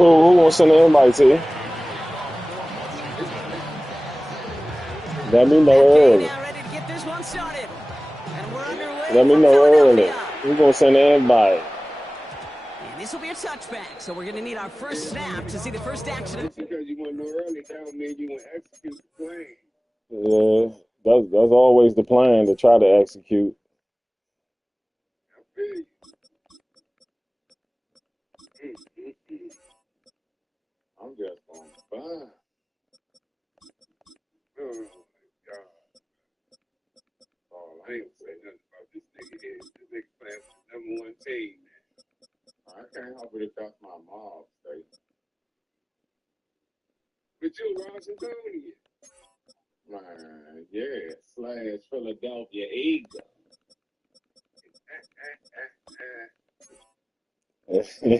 Who wants to send an invite to you? Let me know early. Now ready to get this one started. And we're underway. Let me know early. We're going to send an invite. And this will be a touchback, so we're going to need our first snap to see the first action. Just because you want to know early, that don't mean you want to execute the plan. Yeah, that's always the plan, to try to execute. I feel you. I'm just going to buy. Oh, my God. Oh, I ain't gonna say nothing about this nigga here. This nigga playing for the #1 team, man. I can't help it if that's my mom, State. But you Washingtonian. Man, yeah, / Philadelphia Eagles. See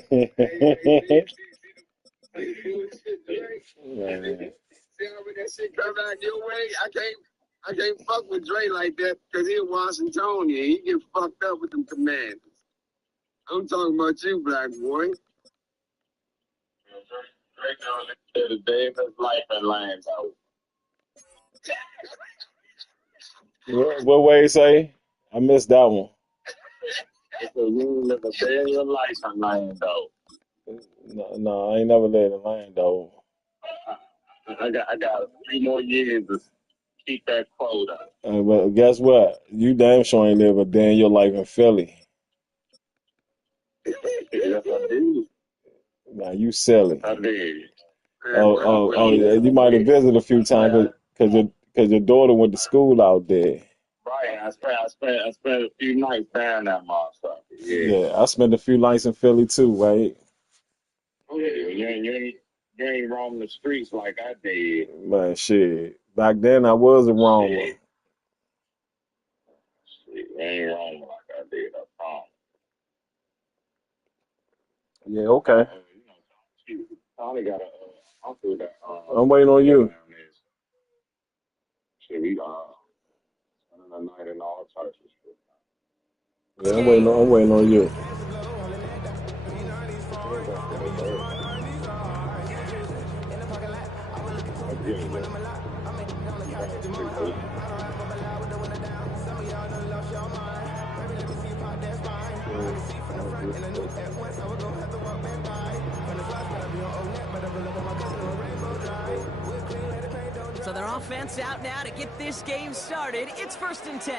how when that shit come out your way? I can't fuck with Dre like that because he a Washingtonian. He get fucked up with them Commanders. I'm talking about you, black boy. Dre doing the day of his life in Lions. What way you say? I missed that one. It's a rule of the day of your life in Lions. No, I ain't never let it land though. I got 3 more years to keep that quota. But guess what? You damn sure ain't live a day in your life in Philly. Yes, I did. Nah, you silly. I did. Oh, you might have visited a few times because your daughter went to school out there. Right, I spent a few nights down that motherfucker. Yeah, I spent a few nights in Philly too, right? Oh, yeah, you ain't roaming the streets like I did. Man, shit. Back then I was a roamer. Shit, you ain't roaming like I did. I promise. Yeah, okay. Tony got a uncle that. I'm waiting on you. Shit, we spending the night and all types of shit. Yeah, I'm waiting on you. So their offense out now to get this game started. It's 1st and 10.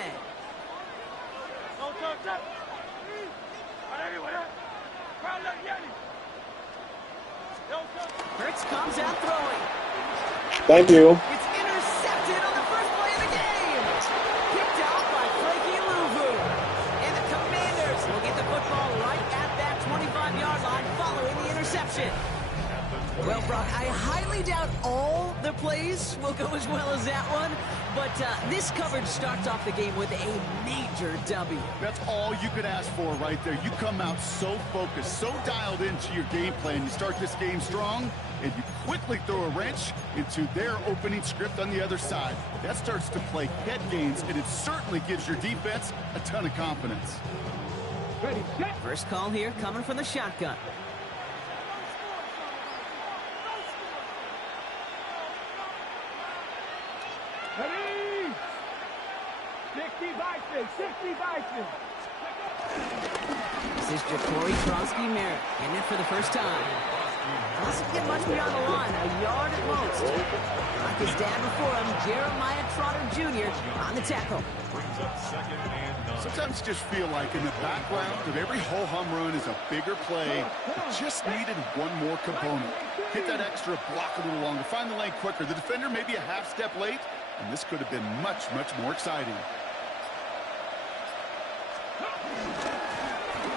Hurts comes out throwing. Thank you. It's intercepted on the first play of the game. Picked out by Frankie Luvu. And the Commanders will get the football right at that 25-yard line following the interception. Well, Brock, I highly doubt all the plays will go as well as that one, but this coverage starts off the game with a major W. That's all you could ask for right there. You come out so focused, so dialed into your game plan. You start this game strong, and you quickly throw a wrench into their opening script on the other side. That starts to play head games, and it certainly gives your defense a ton of confidence. First call here coming from the shotgun. This is Jacory Tronsky-Merritt getting it for the first time. Doesn't get much beyond the line, a yard at most. Like his dad before him, Jeremiah Trotter Jr. on the tackle. Sometimes you just feel like in the background of every whole home run is a bigger play. It just needed one more component. Hit that extra block a little longer, find the lane quicker. The defender may be a half step late, and this could have been much, much more exciting.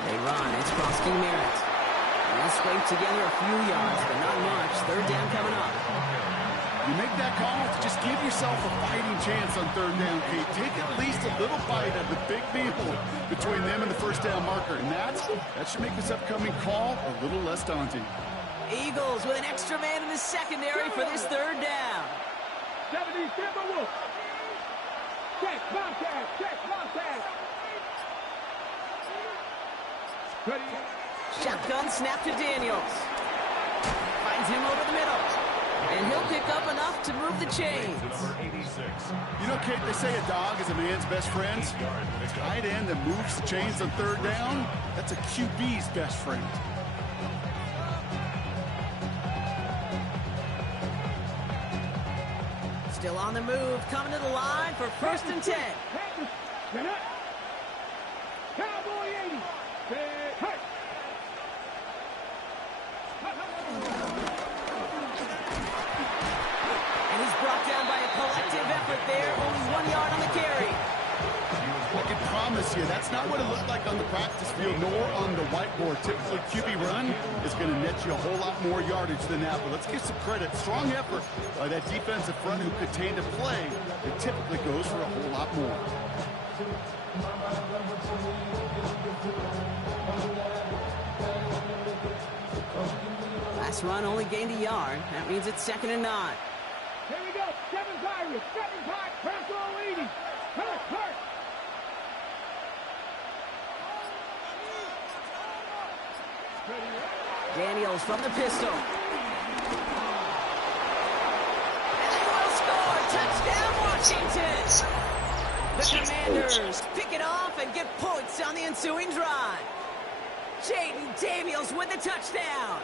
They run. It's Tronsky-Merritt. They'll scrape together a few yards, but not much. 3rd down coming up. You make that call, just give yourself a fighting chance on 3rd down, Kate. Take at least a little bite of the big meal between them and the 1st down marker. And that should make this upcoming call a little less daunting. Eagles with an extra man in the secondary for this 3rd down. 70, Timberwolves. Check, contact. Shotgun snap to Daniels. Finds him over the middle. And he'll pick up enough to move the chains. You know, Kate, they say a dog is a man's best friend. A tight end that moves the chains on third down, that's a QB's best friend. Still on the move, coming to the line for 1st and 10. Cowboy 80. Hey. And he's brought down by a collective effort there. Only 1 yard on the carry. I can promise you, that's not what it looked like on the practice field nor on the whiteboard. Typically, QB run is going to net you a whole lot more yardage than that. But let's give some credit. Strong effort by that defensive front who contained a play that typically goes for a whole lot more. Last run only gained a yard. That means it's 2nd and 9. Here we go. 7-5. 7-5. Press all 80. Hurt. Daniels from the pistol. And they will score. Touchdown, Washington. The Commanders pick it off and get points on the ensuing drive. Jaden Daniels with the touchdown.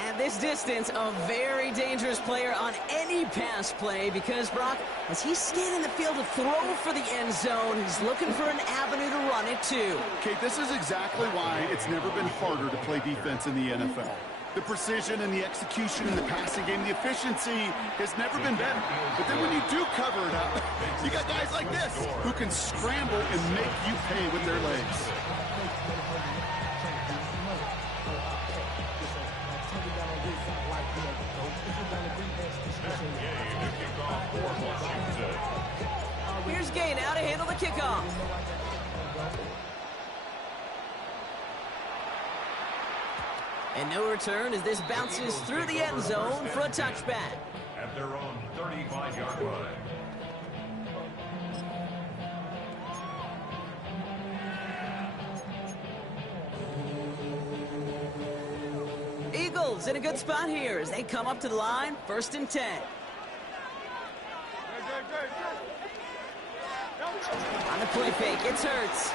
At this distance, a very dangerous player on any pass play because, Brock, as he's scanning the field to throw for the end zone, he's looking for an avenue to run it to. Kate, this is exactly why it's never been harder to play defense in the NFL. The precision and the execution in the passing game, the efficiency has never been better. But then when you do cover it up, you got guys like this who can scramble and make you pay with their legs. Here's Gay now to handle the kickoff. And no return as this bounces through the end zone for a touchback. At their own 35-yard line. Eagles in a good spot here as they come up to the line, 1st and 10. On the play fake, it's Hurts.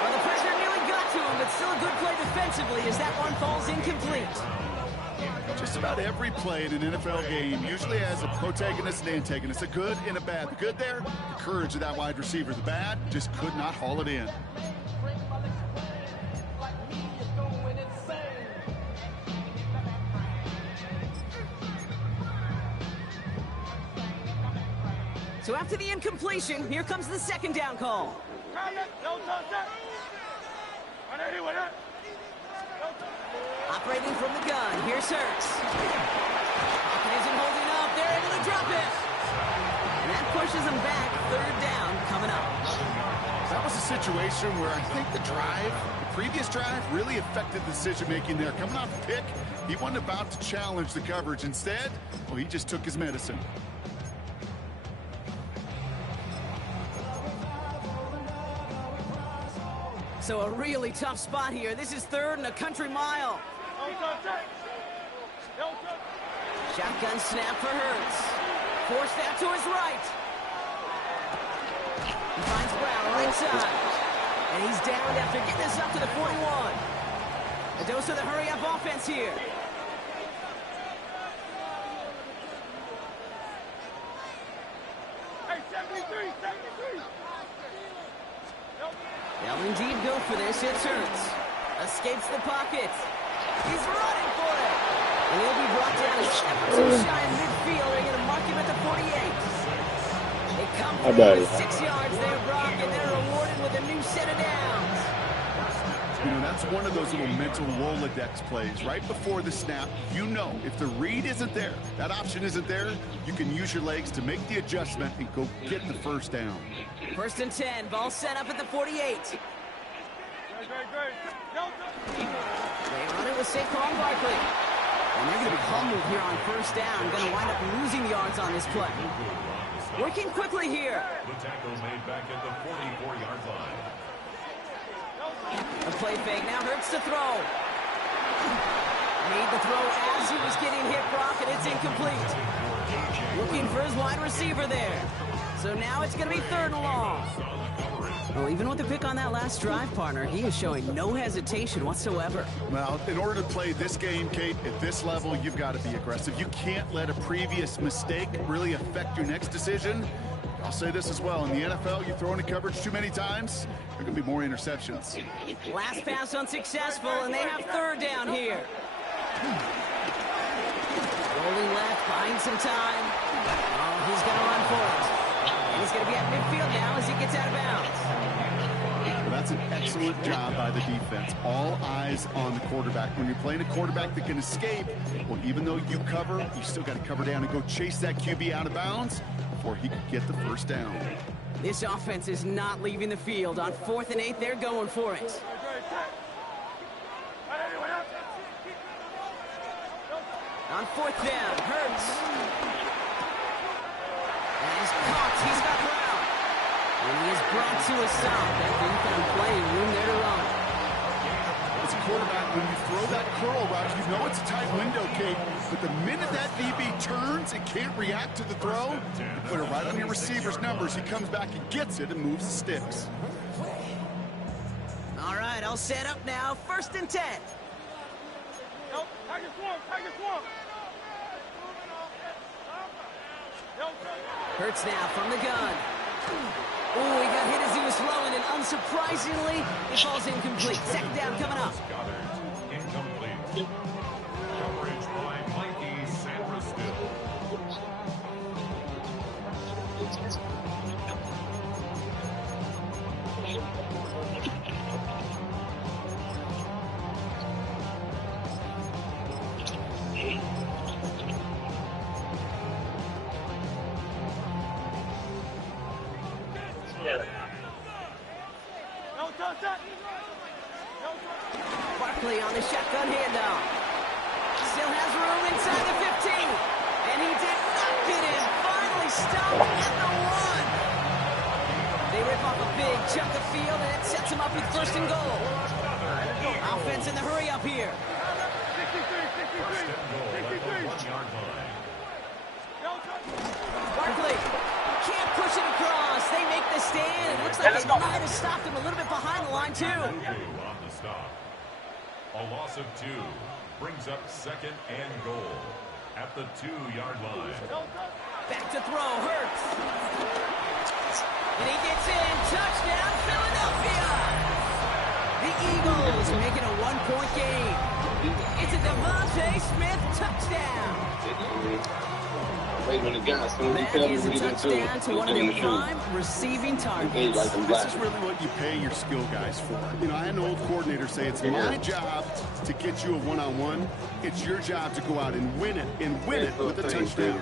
Well, the pressure nearly got to him, but still a good play defensively as that one falls incomplete. Just about every play in an NFL game usually has a protagonist and antagonist, a good and a bad. The good there, the courage of that wide receiver. The bad, just could not haul it in. So after the incompletion, here comes the 2nd down call. Operating from the gun, here's Hurts. Pocket isn't holding up, they're able to drop it. And that pushes them back, 3rd down coming up. That was a situation where I think the previous drive, really affected the decision-making there. Coming off a pick, he wasn't about to challenge the coverage. Instead, well, he just took his medicine. So a really tough spot here. This is 3rd and a country mile. Shotgun snap for Hurts. Forced out to his right. He finds Brown right side. And he's down after getting this up to the 41. A dose of the hurry-up offense here. Hey, 73. They'll indeed go for this. It's Hurts. Escapes the pocket. He's running for it. And he'll be brought down ever so shy in midfield. They're going to mark him at the 48. They come for 6 yards there, Brock, and they're rewarded with a new set of downs. You know, that's one of those little mental Rolodex plays. Right before the snap, you know if the read isn't there, that option isn't there, you can use your legs to make the adjustment and go get the 1st down. 1st and 10, ball set up at the 48. They run it with Saquon Barkley. And they're going to be humbled here on 1st down. Going to wind up losing yards on this play. Working quickly here. The tackle made back at the 44-yard line. A play fake. Now Hurts to throw. Made the throw as he was getting hit, Brock, and it's incomplete. Looking for his wide receiver there. So now it's going to be 3rd and long. Well, even with the pick on that last drive, partner, he is showing no hesitation whatsoever. Well, in order to play this game, Kate, at this level, you've got to be aggressive. You can't let a previous mistake really affect your next decision. I'll say this as well. In the NFL, you throw into coverage too many times, there are going to be more interceptions. Last pass unsuccessful, and they have 3rd down here. Rolling left, buying some time. Oh, he's going to run for it. And he's going to be at midfield now as he gets out of bounds. Well, that's an excellent job by the defense. All eyes on the quarterback. When you're playing a quarterback that can escape, well, even though you cover, you still got to cover down and go chase that QB out of bounds before he could get the 1st down. This offense is not leaving the field. On 4th and 8, they're going for it. On 4th down, Hurts. And he's caught. He's got Brown. And he is brought to a stop. That didn't find plenty of room there to run. As a quarterback, when you throw that curl route, you know it's a tight window, Kate. But the minute that DB turns and can't react to the throw, you put it right on your receiver's numbers. He comes back and gets it and moves the sticks. All right, I'll set up now. 1st and 10. Hurts now from the gun. Oh, he got hit as he was throwing, and unsurprisingly, it falls incomplete. 2nd down coming up. Incomplete. Coverage by Mikey Sanderstill. Barkley on the shotgun handoff. Still has room inside the 15. And he did not get in. Finally stopped at the 1. They rip off a big chunk of field, and it sets him up with 1st and goal. Offense in the hurry up here. First and goal at the 1-yard line. Barkley can't push it across. They make the stand. It looks like they might have stopped him a little bit behind the line, too. 2 on the stop. A loss of 2 brings up 2nd and goal at the 2-yard line. Back to throw, Hurts. And he gets in. Touchdown, Philadelphia. The Eagles making a 1-point game. It's a Devontae Smith touchdown. That is a touchdown to one of their prime receiving targets. This is really what you pay your skill guys for. You know, I had an old coordinator say it's my job to get you a one-on-one. It's your job to go out and win it with a touchdown.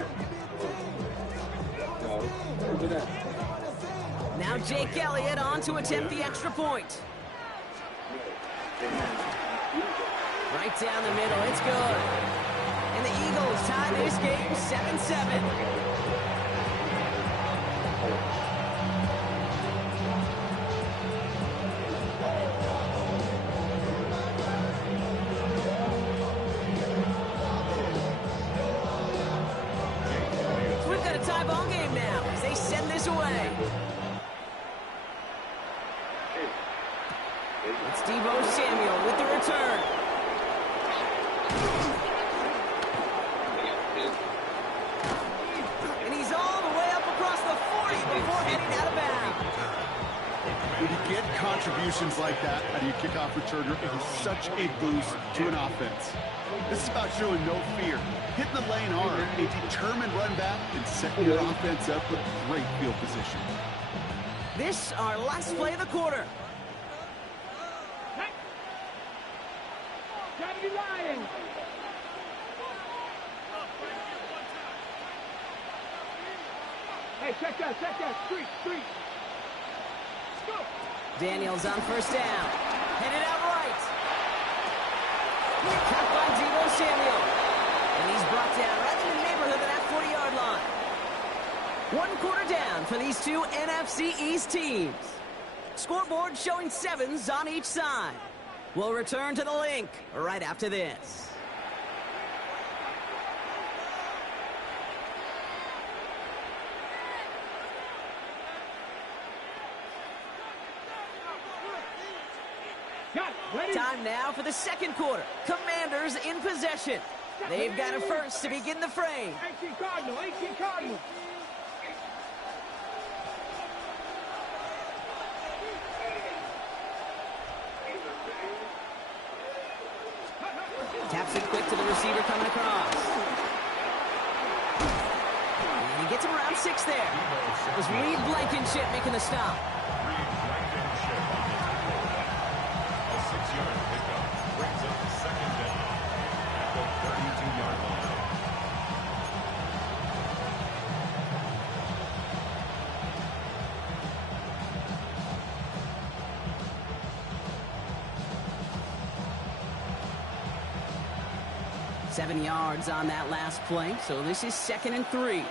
Now Jake Elliott on to attempt the extra point. Right down the middle, it's good. And the Eagles tie this game 7-7. So we've got a tie ball game now as they send this away. It's Deebo Samuel with the return. And he's all the way up across the 40 before heading out of bounds. When you get contributions like that out of your kickoff returner, it is such a boost to an offense. This is about showing no fear, hitting the lane hard, a determined run back, and setting your offense up with great field position. This our last play of the quarter. Gotta be lying. Hey, check that, street. Let's go. Daniels on first down. Headed out right. Caught by Deebo Samuel. And he's brought down right in the neighborhood of that 40-yard line. 1 quarter down for these two NFC East teams. Scoreboard showing 7s on each side. We'll return to the link right after this. Time now for the second quarter. Commanders in possession. They've got a first to begin the frame. 18 Cardinal, 18 Cardinal. Taps it quick to the receiver coming across. And he gets him around 6 there. It was Reed Blankenship making the stop. Reed Blankenship on the tackle. A 6-yard pickup brings up second down at the 32-yard line. Seven yards on that last play, so this is 2nd and 3.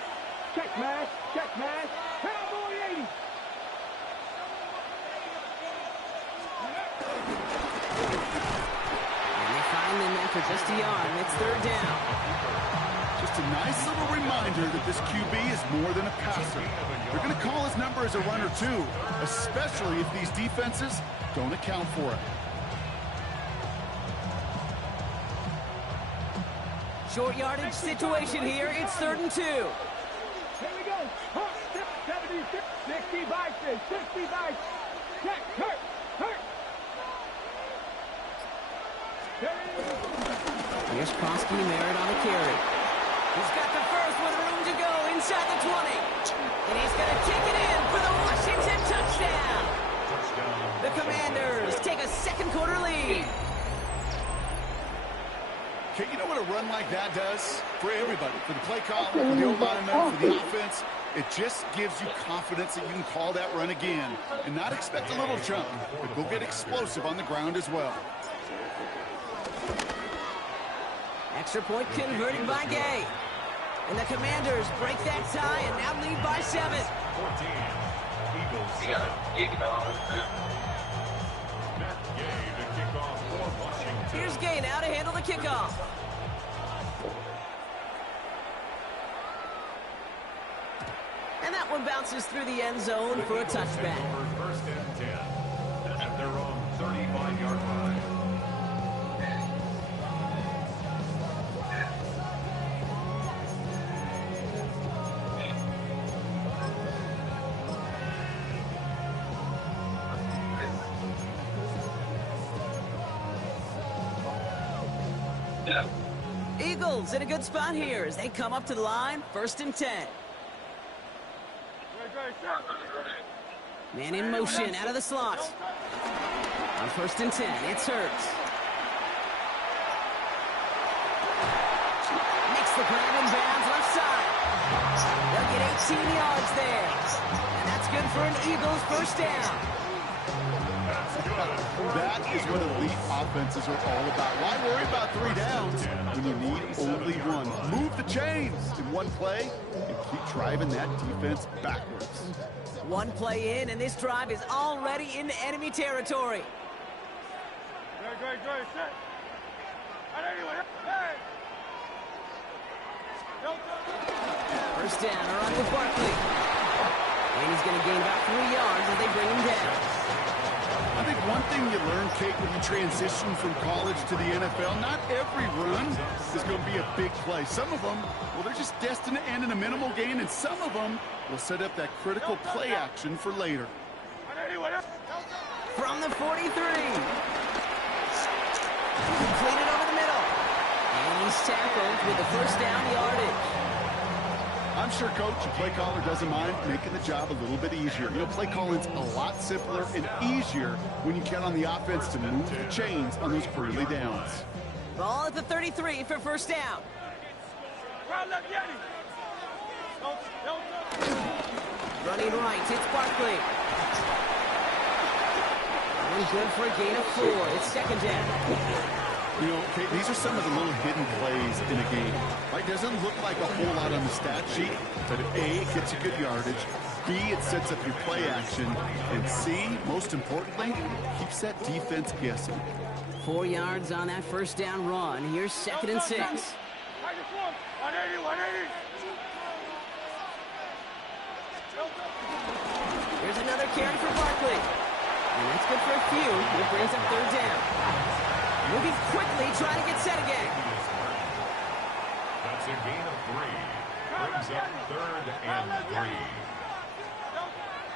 Check mash, Cowboy 80. And they find them after just a yard, and it's 3rd down. Just a nice little reminder that this QB is more than a passer. They're going to call his number as a runner too, especially if these defenses don't account for it. Short yardage situation here. It's 3rd and 2. Here we go. 76, 60 vices, 60 vices. Check, hurt. Here's Krosky Merritt on the carry. He's got the first with room to go inside the 20. And he's going to take it in for the Washington touchdown. The Commanders take a second quarter lead. Okay, you know what a run like that does for everybody, for the play caller, for the O-lineman, for the offense? It just gives you confidence that you can call that run again and not expect a little jump, but go get explosive on the ground as well. Extra point converted by Gay. And the Commanders break that tie and now lead by 7. 14. Eagles 7. Matt Gay to kick off for Washington. Here's Gay now to handle the kickoff. And that one bounces through the end zone for a touchback. Over 1st and 10 at their own 35-yard line. Eagles in a good spot here as they come up to the line. 1st and 10. Man in motion out of the slot. On 1st and 10, it's Hurts. Makes the grab in bounds left side. They'll get 18 yards there. And that's good for an Eagles first down. That is what elite offenses are all about. Why worry about 3 downs when you need only 1? Move the chains in one play and keep driving that defense backwards. One play in, and this drive is already into enemy territory. First down, around with Barkley. And he's going to gain about 3 yards as they bring him down. I think one thing you learn, Kate, when you transition from college to the NFL, not every run is going to be a big play. Some of them, well, they're just destined to end in a minimal gain, and some of them will set up that critical play action for later. From the 43. Completed over the middle. And he's tackled with the first down yardage. I'm sure, Coach, your play caller doesn't mind making the job a little bit easier. You know, play calling's a lot simpler and easier when you count on the offense to move the chains on those early downs. Ball at the 33 for first down. Running right, it's Barkley. And good for a gain of 4. It's second down. You know, Kate, these are some of the little hidden plays in a game. Right? Doesn't look like a whole lot on the stat sheet, but if A, it gets you good yardage, B, it sets up your play action. And C, most importantly, keeps that defense guessing. 4 yards on that first down run. Here's 2nd and 6. 180, 180. Here's another carry for Barkley. And that's good for a few. It brings up 3rd down. Moving quickly, trying to get set again. That's a gain of 3. Brings up 3rd and 3.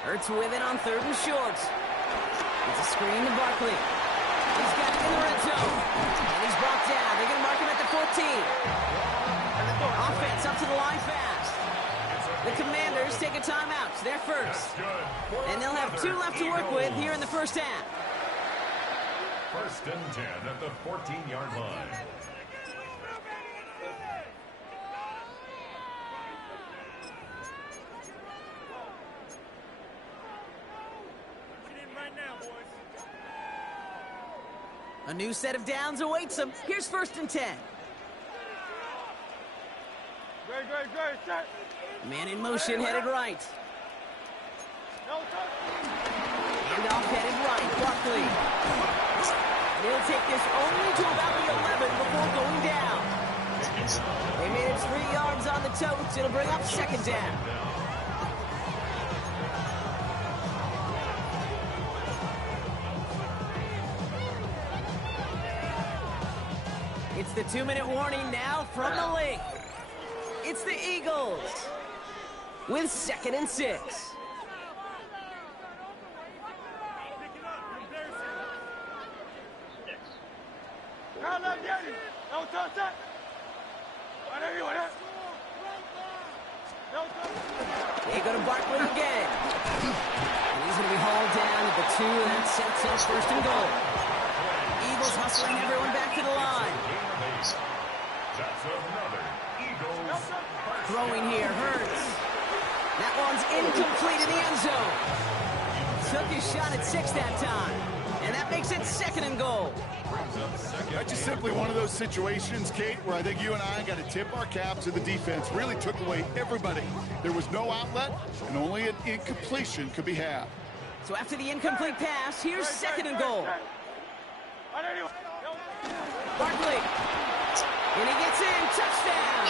Hurts with it on 3rd and short. It's a screen to Barkley. He's got it in the red zone. And he's brought down. They're going to mark him at the 14. Offense up to the line fast. The Commanders take a timeout. They're first. And they'll have 2 left to work with here in the first half. 1st and 10 at the 14-yard line. A new set of downs awaits them. Here's 1st and 10. Great, set. Man in motion, headed right. Handoff headed right. Barkley. And he'll take this only to about the 11 before going down. They made it 3 yards on the totes. It'll bring up 2nd down. It's the 2-minute warning now from the lake. It's the Eagles with 2nd and 6. They go to Barkley again. And he's going to be hauled down at the 2, and that sets up 1st and goal. Eagles hustling everyone back to the line. That's another Eagles. Throwing here, Hurts. That one's incomplete in the end zone. Took his shot at 6 that time. And that makes it 2nd and goal. That's just simply one of those situations, Kate, where I think you and I got to tip our cap to the defense. Really took away everybody. There was no outlet, and only an incompletion could be had. So after the incomplete pass, here's 2nd and goal. Barkley. And he gets in. Touchdown.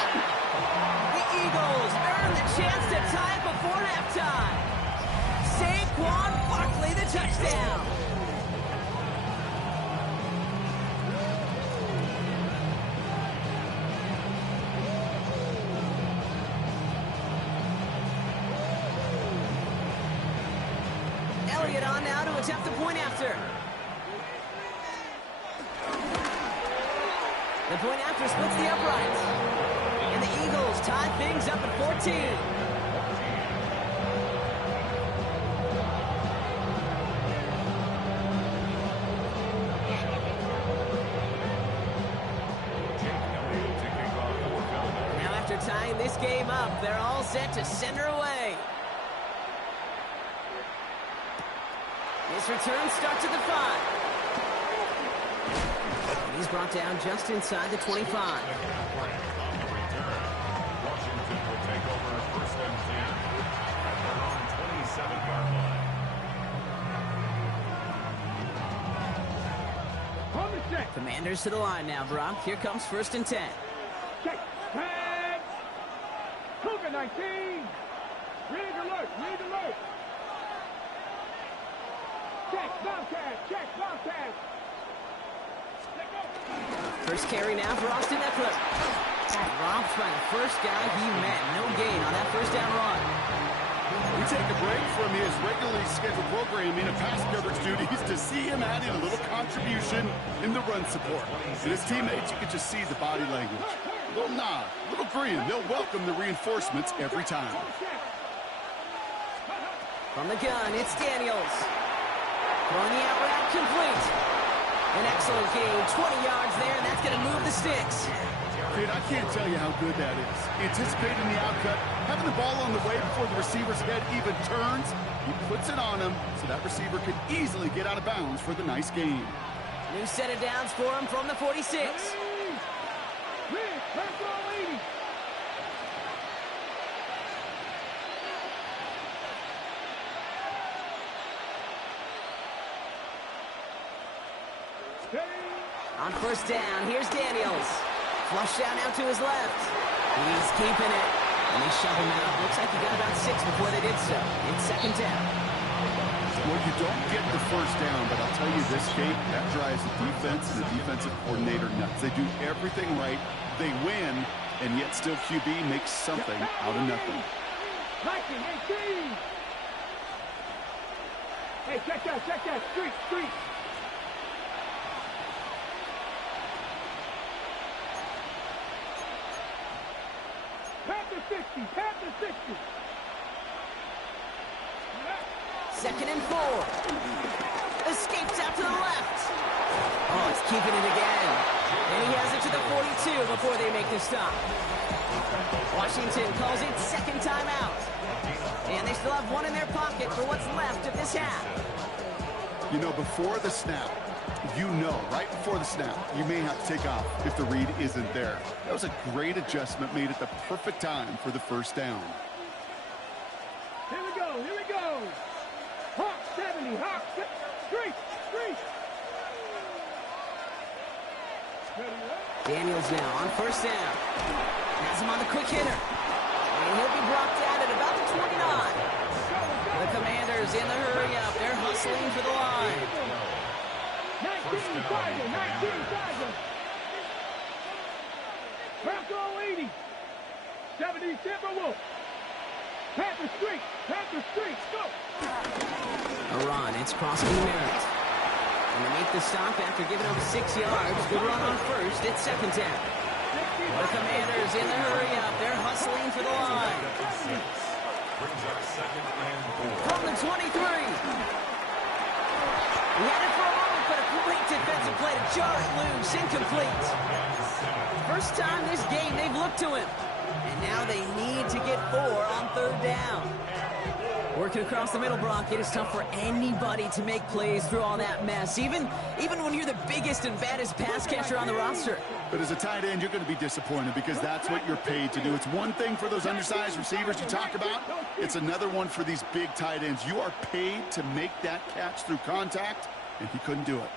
The Eagles earn the chance to tie it before halftime. Saquon Barkley, the touchdown. Elliott on now to attempt the point after. The point after splits the uprights. And the Eagles tie things up at 14. Now after tying this game up, they're all set to send her away. This return starts at the 5. He's brought down just inside the 25. Washington will take over 1st and 10 at their own 27-yard line. Commanders to the line now, Brock. Here comes 1st and 10. Check. 10. Cougar 19. Read alert. Check, Bobcat. First carry now for Austin Eckler. Romped by the first guy he met. No gain on that first down run. We take a break from his regularly scheduled programming and pass coverage duties to see him add in a little contribution in the run support. And his teammates, you can just see the body language. A little nod, a little grin. They'll welcome the reinforcements every time. From the gun, it's Daniels. Throwing the out route complete. An excellent gain, 20 yards there, and that's going to move the sticks. Kid, I can't tell you how good that is. Anticipating the outcut, having the ball on the way before the receiver's head even turns, he puts it on him so that receiver could easily get out of bounds for the nice gain. New set of downs for him from the 46. On first down, here's Daniels. Flush down now to his left. He's keeping it. And they shove him out. Looks like he got about 6 before they did so. It's second down. Well, you don't get the first down, but I'll tell you this, Kate, that drives the defense and the defensive coordinator nuts. They do everything right. They win, and yet still QB makes something out of nothing. Mikey, 18. Hey, check that. Street. Panther 60. Second and 4. Escapes out to the left. Oh, it's keeping it again. And he has it to the 42 before they make the stop. Washington calls it second timeout. And they still have one in their pocket for what's left of this half. You know, before the snap, right before the snap, you may have to take off if the read isn't there. That was a great adjustment made at the perfect time for the first down. Here we go. Hawk 70, Hawk 70. Street. Daniels now on first down. Has him on the quick hitter. And he'll be brought down at about the 29. The Commanders in the hurry up. They're hustling for the line. 19 Tiger. Bronco 80. 70 Timberwolf. Panther Street, go! A run, it's crossing the Merritt. And they make the stop after giving up 6 yards. Good run on first, it's second down. The Commanders in the hurry up. They're hustling for the line. Brings up second and 4. From the 23. He had it for a moment, but a great defensive play to jar it loose. Incomplete. First time this game they've looked to him. And now they need to get 4 on third down. Working across the middle, Brock, it is tough for anybody to make plays through all that mess, even when you're the biggest and baddest pass catcher on the roster. But as a tight end, you're going to be disappointed because that's what you're paid to do. It's one thing for those undersized receivers you talk about. It's another one for these big tight ends. You are paid to make that catch through contact, and he couldn't do it.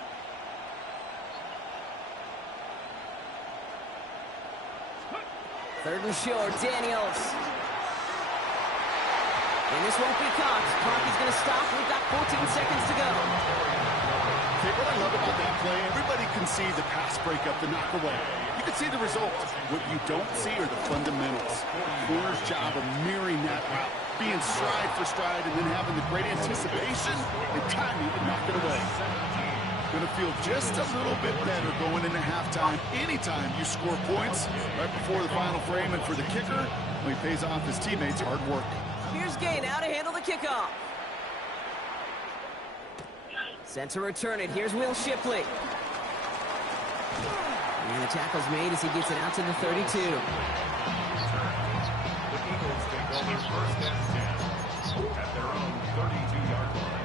Third and short, Daniels. And this won't be caught. Clock is going to stop. We've got 14 seconds to go. Okay, what I love about that play, everybody can see the pass breakup, the knock away. You can see the result. What you don't see are the fundamentals. Corner's job of mirroring that route, being stride for stride, and then having the great anticipation and timing to knock it away. Going to feel just a little bit better going into halftime. Anytime you score points right before the final frame, and for the kicker, well, he pays off his teammates' hard work. Here's Gay now to handle the kickoff. Sent to return it. Here's Will Shipley. And the tackle's made as he gets it out to the 32. The Eagles take over first and 10 at their own 32-yard line.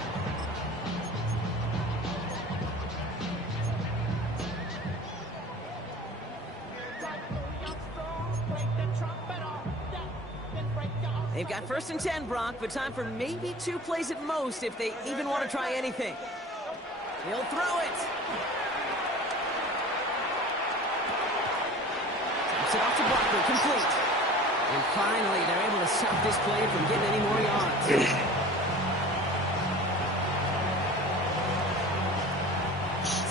They've got first and 10, Brock, but time for maybe 2 plays at most if they even want to try anything. He'll throw it. Taps it off to Barkley, complete. And finally, they're able to stop this play from getting any more yards.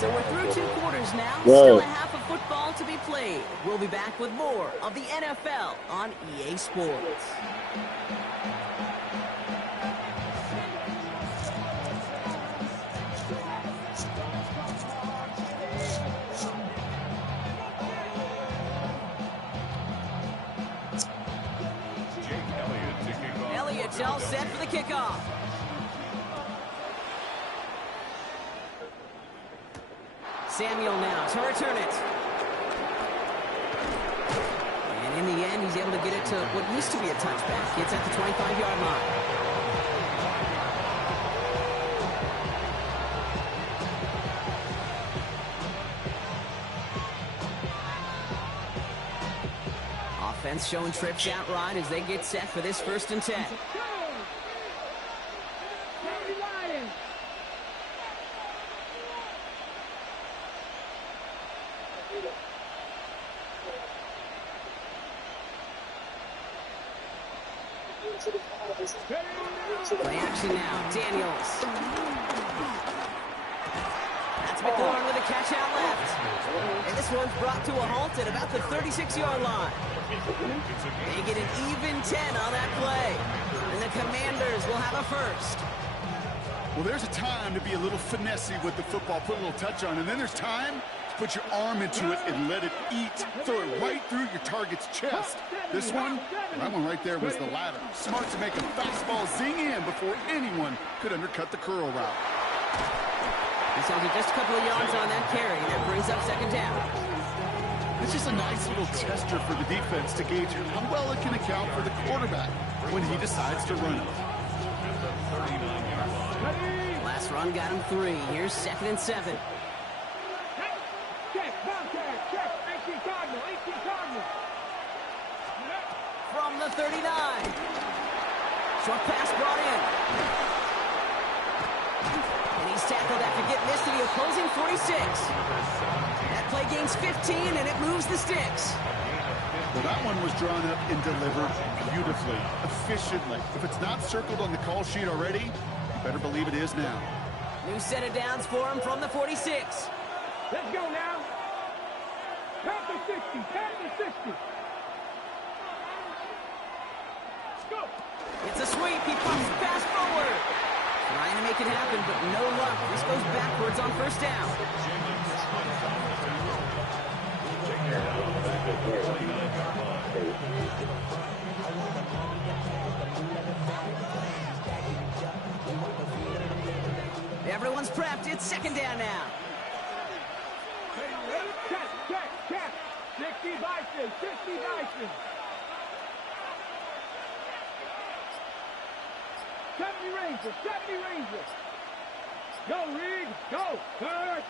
So we're through 2 quarters now. Still a half of football to be played. We'll be back with more of the NFL on EA Sports. Elliott's all set for the kickoff. Samuel now to return it. And in the end, he's able to get it to what used to be a touchback. It's at the 25-yard line. Offense showing trips out right as they get set for this first and 10. Play action now. Daniels. That's McLaurin with a catch out left. And this one's brought to a halt at about the 36-yard line. They get an even 10 on that play. And the Commanders will have a first. Well, there's a time to be a little finessey with the football, put a little touch on, and then there's time to put your arm into it and let it eat. Throw it right through your target's chest. This one, that one right there was the latter. Smart to make a fastball zing in before anyone could undercut the curl route. He's held it just a couple of yards on that carry, and that brings up second down. It's just a nice little tester for the defense to gauge how well it can account for the quarterback when he decides to run it. Last run got him 3. Here's 2nd and 7. Check, contact, check. 18 Cardinal, 18 Cardinal. From the 39. Short pass brought in. And he's tackled after getting this to the opposing 46. That play gains 15, and it moves the sticks. Well, that one was drawn up and delivered beautifully, efficiently. If it's not circled on the call sheet already, you better believe it is now. New set of downs for him from the 46. Let's go now. Count to 60, count to 60. Let's go. It's a sweep. He pumps the pass forward. Trying to make it happen, but no luck. This goes backwards on first down. Everyone's prepped. It's second down now. Check, check, check. 60 Bison, 60 Bison. 70 Rangers, 70 Rangers. Go, Reed, go. Third.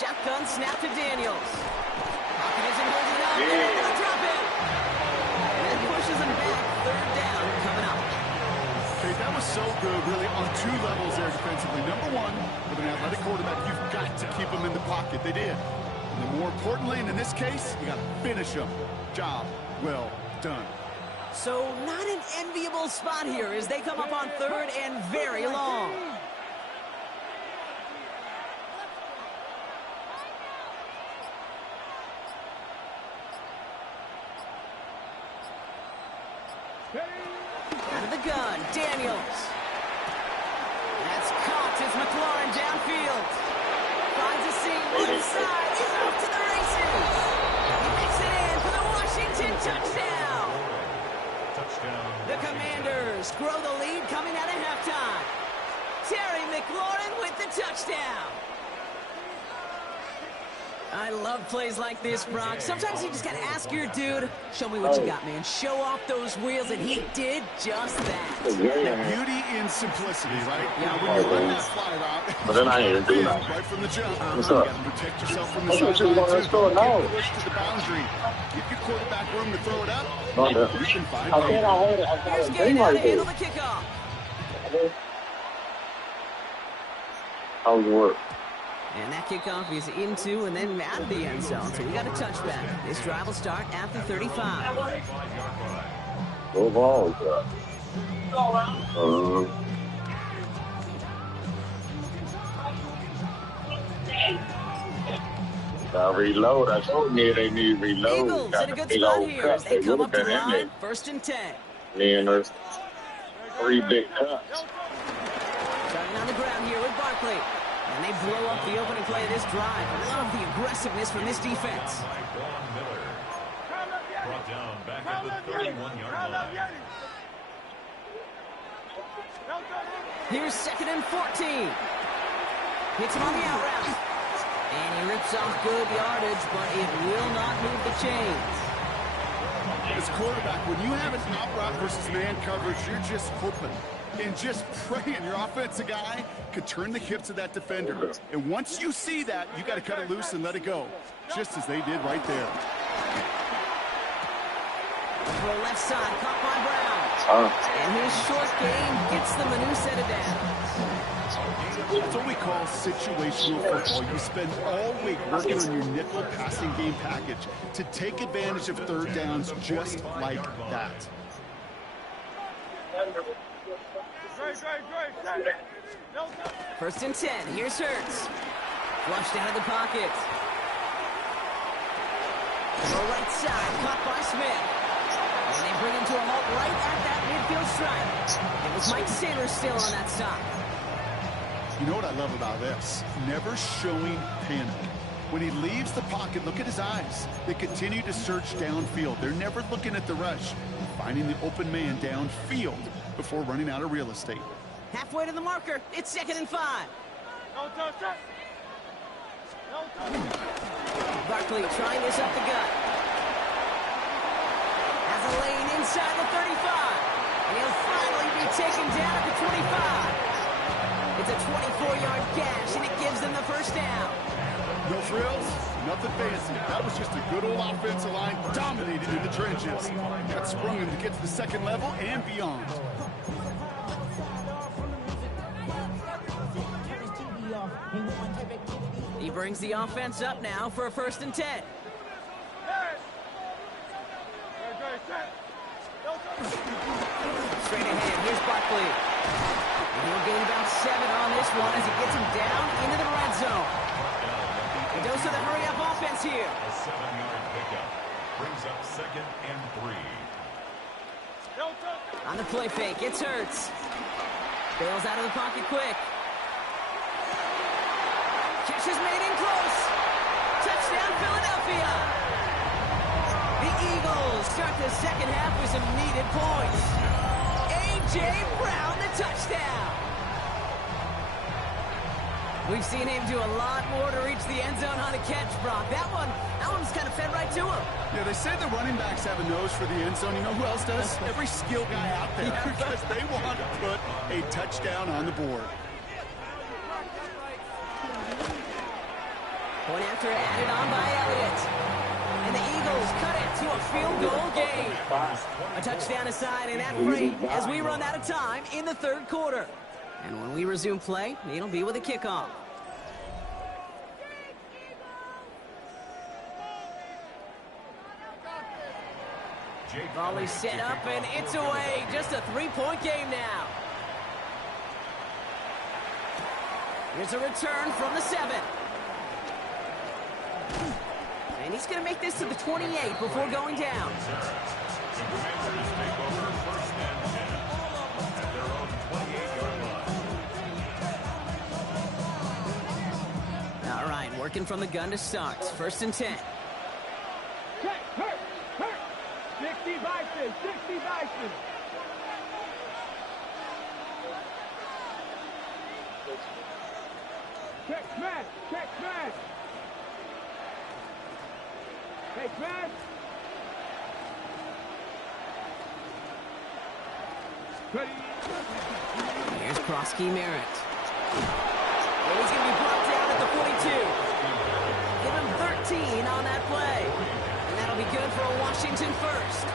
Shotgun snap to Daniels. Pocket isn't holding up. And they're going to drop it. And that pushes him back. Third down coming up. Okay, that was so good, really, on 2 levels there defensively. Number one, with an athletic quarterback, you've got to keep him in the pocket. They did. And then more importantly, and in this case, you got to finish him. Job well done. So not an enviable spot here as they come up on 3rd and very long. Out of the gun, Daniels. That's caught as McLaurin downfield. Finds a seam left side. He's off to the races. He makes it in for the Washington touchdown. The Commanders grow the lead coming out of halftime. Terry McLaurin with the touchdown. I love plays like this, Brock. Sometimes you just gotta ask your dude, show me what you got, man. Show off those wheels, and he did just that. Beauty in simplicity, right? Yeah, when you run that fly route, But then I ain't do that. right from the jump. What's You up? gotta protect yourself from the I thought you sideline, was going to too. score now. Get pushed to the boundary. Give your quarterback room to throw it up. No, no. You can find I it. heard it. I Here's got a Gay thing now to right handle there. the kickoff. How was it work? And that kickoff is into and then out of the end zone. So we got a touchback. This drive will start at the 35. Go balls, Gotta reload. I told you they need to reload. Eagles Got in a a good big spot old here cut. as they They come would up have to been in line. there. 1st and 10. Then there's 3 big cuts. Starting on the ground here with Barkley. And they blow up the opening play of this drive. I love the aggressiveness from this defense. Brought down back at the 31-yard line. Here's 2nd and 14. Hits him on the out route. And he rips off good yardage, but it will not move the chains. As quarterback, when you have an out route versus man coverage, you're just hoping and just praying your offensive guy could turn the hips of that defender. And once you see that, you got to cut it loose and let it go, just as they did right there. Throw left side, caught by Brown. And his short game gets them a new set of downs. That's what we call situational football. You spend all week working on your nickel passing game package to take advantage of third downs just like that. First and 10. Here's Hurts. Flushed out of the pocket. The right side, caught by Smith. And they bring him to a halt right at that midfield stripe. It was Mike Saylor still on that stop. You know what I love about this? Never showing panic. When he leaves the pocket, look at his eyes. They continue to search downfield. They're never looking at the rush. Finding the open man downfield before running out of real estate. Halfway to the marker. It's 2nd and 5. Barkley trying this up the gut. Has a lane inside the 35. And he'll finally be taken down at the 25. It's a 24-yard gash, and it gives them the first down. No frills, nothing fancy. That was just a good old offensive line dominated in the trenches. That sprung him to get to the second level and beyond. He brings the offense up now for a 1st and 10. Straight ahead, here's Barkley. And he'll gain about 7 on this one as he gets him down into the red zone. He goes to the hurry-up offense here. A 7-yard pickup brings up 2nd and 3. On the play fake, it's Hurts. Bails out of the pocket quick. Catch is made in close. Touchdown, Philadelphia. The Eagles start the second half with some needed points. A.J. Brown, the touchdown. We've seen him do a lot more to reach the end zone on a catch, Brock. That one's kind of fed right to him. Yeah, they say the running backs have a nose for the end zone. You know who else does? Every skill guy out there, because they want to put a touchdown on the board. Point after added on by Elliott. And the Eagles cut it to a field goal game. A touchdown aside in that frame as we run out of time in the 3rd quarter. And when we resume play, it'll be with a kickoff. Volley set up, and it's away. Just a 3-point game now. Here's a return from the 7. And he's going to make this to the 28 before going down. The Commanders take over 1st and 10 at their own 28-yard line. All right, working from the gun to start. 1st and 10. Check, hurt. 60 Bison, 60 Bison. Check smash. Hey, smash. Ready. Here's Krosky Merritt. And he's going to be brought down at the 42. Give him 13 on that play. And that'll be good for a Washington first.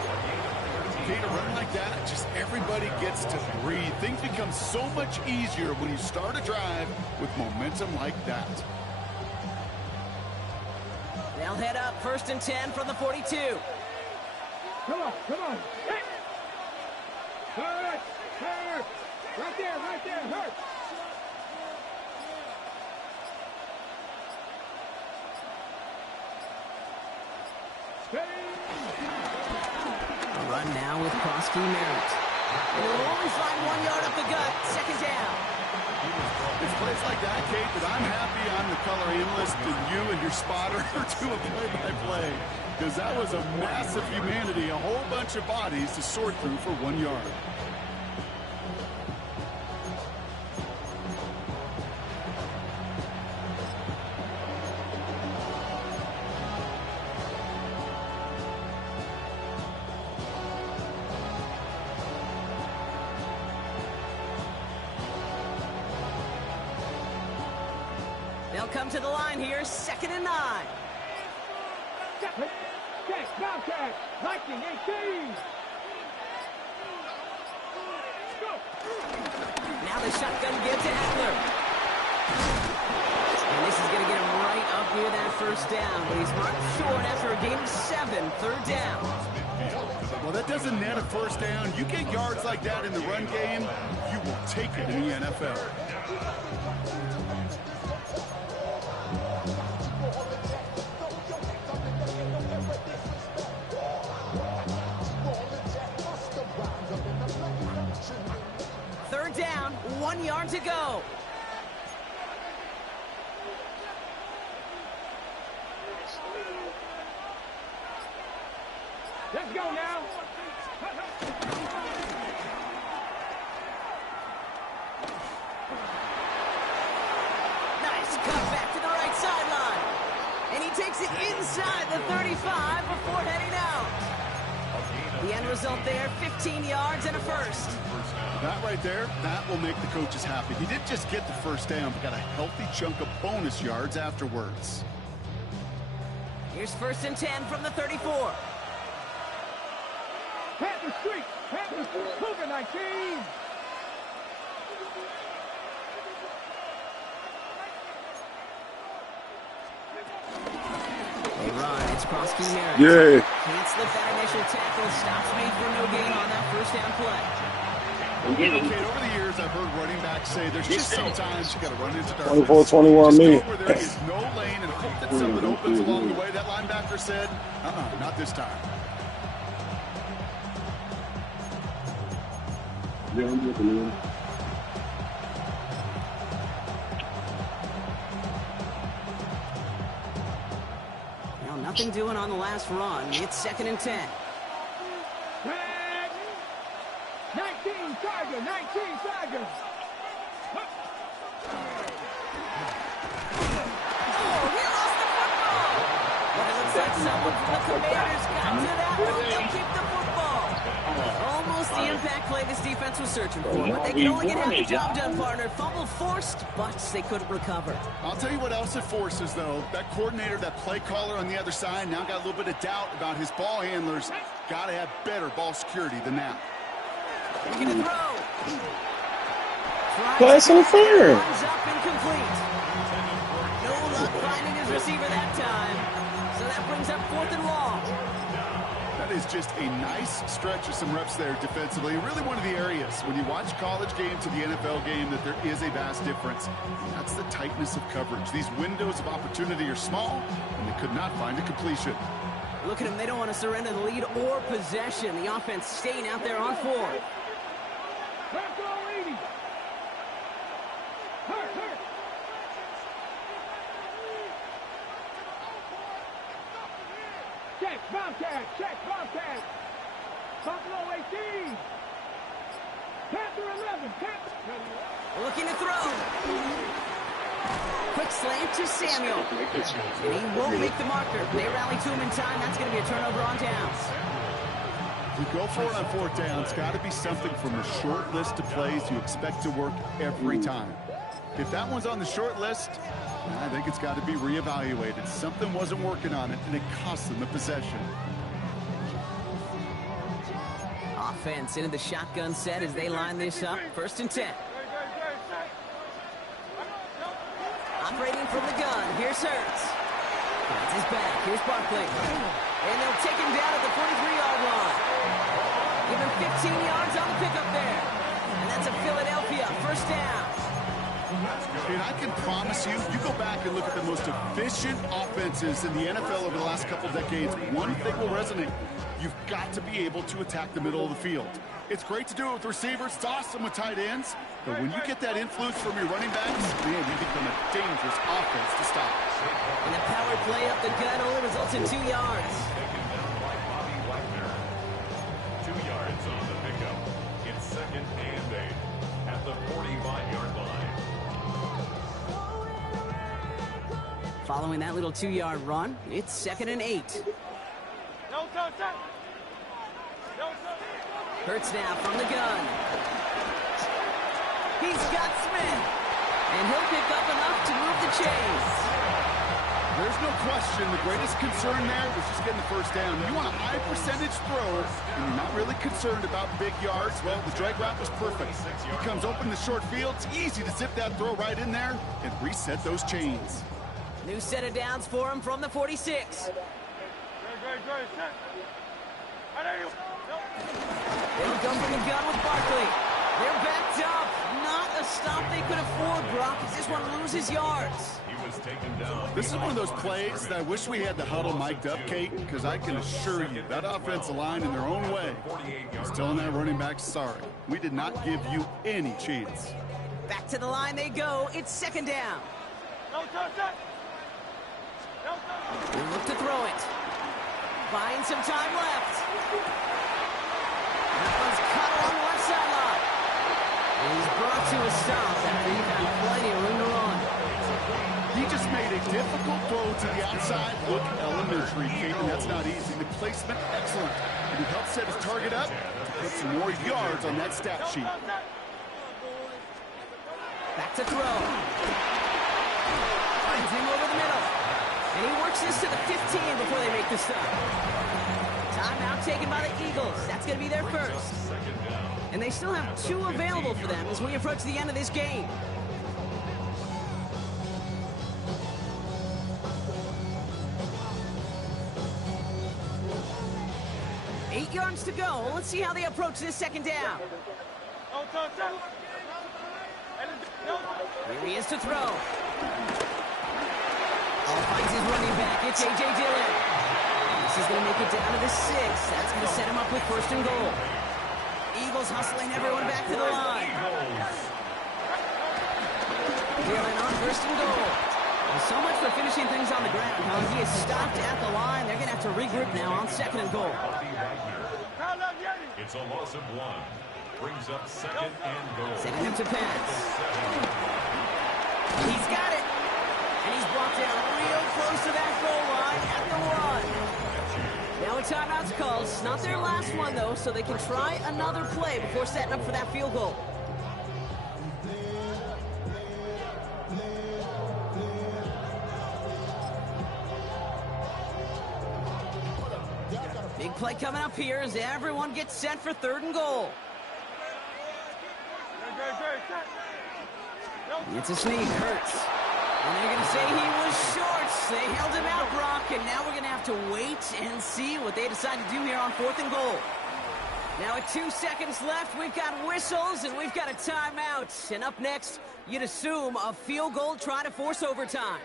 Okay, to run like that, just everybody gets to breathe. Things become so much easier when you start a drive with momentum like that. They'll head up 1st and 10 from the 42. Come on. Hit. Hurt. Right there, hurt. A run now with Krosky Merritt. And he'll only find 1 yard up the gut. 2nd down. It's plays like that, Kate, that I'm happy I'm the color analyst and you and your spotter are doing play-by-play. Because that was a massive humanity, a whole bunch of bodies to sort through for 1 yard. They'll come to the line here, 2nd and 9. Check, Bobcat, Lightning 18. Now the shotgun gives to Eckler. And this is going to get him right up near that first down. But he's marked short after a gain of 7, third down. Well, that doesn't net a first down. You get yards like that in the run game, you will take it in the NFL. Third down, 1 yard to go. Let's go now. Nice cut back to the right sideline. And he takes it inside the 35 before heading out. The end result there, 15 yards and a first. That right there, that will make the coaches happy. He didn't just get the first down, but got a healthy chunk of bonus yards afterwards. Here's 1st and 10 from the 34. Panther Street. Panther Cougar 19. They run. It's Prosky-Harris. Yeah. Can't slip that initial tackle. Stops made for no gain on that first down play. Okay, over the years, I've heard running backs say there's just sometimes you got to run into darkness. 24-21 Just me. go where there is no lane and hope that something opens along the way. That linebacker said, not this time. Well, nothing doing on the last run. It's 2nd and 10. 19 Tiger. 19 Tiger. Oh, he lost the football. But it looks like someone from the Commanders got to that one. They'll keep the football. Almost the impact play this defense was searching for, but they can only get half the job done, partner. Fumble forced, but they couldn't recover. I'll tell you what else it forces, though. That coordinator, that play caller on the other side, now got a little bit of doubt about his ball handlers. Got to have better ball security than that. Looking to throw. Pass interference. Runs up incomplete. No luck finding his receiver that time. So that brings up 4th and long. That is just a nice stretch of some reps there defensively. Really one of the areas when you watch college game to the NFL game that there is a vast difference. And that's the tightness of coverage. These windows of opportunity are small, and they could not find a completion. Look at them. They don't want to surrender the lead or possession. The offense staying out there on 4. Let's go, lady. Hurt. Check, Bobcat. Buffalo 18. Panther 11. Looking to throw. Quick slant to Samuel. And he won't make the marker. They rally to him in time. That's going to be a turnover on downs. You go for it on 4th down. It's got to be something from a short list of plays you expect to work every time. If that one's on the short list, I think it's got to be reevaluated. Something wasn't working on it, and it cost them the possession. Offense into the shotgun set as they line this up. 1st and 10. Operating from the gun. Here's Hurts. That's his back. Here's Barkley. And they'll take him down at the 43-yard line. Give him 15 yards on the pickup there. And that's a Philadelphia 1st down. And I can promise you, you go back and look at the most efficient offenses in the NFL over the last couple decades, one thing will resonate. You've got to be able to attack the middle of the field. It's great to do it with receivers. It's awesome with tight ends. But when you get that influence from your running backs, man, you become a dangerous offense to stop. And the power play up the gut only results in 2 yards. Taken down by Bobby Wagner. 2 yards on the pickup. It's 2nd and 8 at the 45-yard line. Following that little 2-yard run, it's 2nd and 8. Hurts now from the gun. He's got Smith. And he'll pick up enough to move the chains. there's no question the greatest concern there was just getting the first down. You want a high percentage throw, and you're not really concerned about big yards. Well, the drag route was perfect. He comes open the short field. It's easy to zip that throw right in there and reset those chains. New set of downs for him from the 46. They'll come from the gun with Barkley. They're backed up. Not a stop they could afford, Brock, as this one loses yards. He was taken down. This is one of those plays that I wish we had the huddle mic'd up, Kate, because I can assure you that offensive line in their own way is telling that running back, sorry, we did not give you any chance. Back to the line they go. It's second down. They look to throw it. Buying some time left. That one's cut along the left sideline. And he's brought to a stop after he had plenty of room to run. He just made a difficult throw to the outside. Look elementary, Kate, and that's not easy. The placement, excellent. And he helped set his target up to put some more yards on that stat sheet. Back to throw. Finds him over the middle. And he works this to the 15 before they make the stop. Timeout taken by the Eagles. That's going to be their first. And they still have 2 available for them as we approach the end of this game. Eight yards to go. Let's see how they approach this second down. Here he is to throw. Finds his running back. It's A.J. Dillon. This is going to make it down to the 6. That's going to set him up with first and goal. Eagles hustling everyone back to the line. Dillon on first and goal. Well, so much for finishing things on the ground. He is stopped at the line. They're going to have to regroup now on second and goal. It's a loss of 1. Brings up second and goal. Sending him to pass. He's got it. And he's brought down real close to that goal line at the 1. Now a timeout's called. It's not their last one, though, so they can try another play before setting up for that field goal. Big play coming up here as everyone gets set for third and goal. It's a sneak. Hurts. And they're going to say he was short. They held him out, Brock, and now we're going to have to wait and see what they decide to do here on fourth and goal. Now with 2 seconds left, we've got whistles and we've got a timeout. And up next, you'd assume a field goal try to force overtime.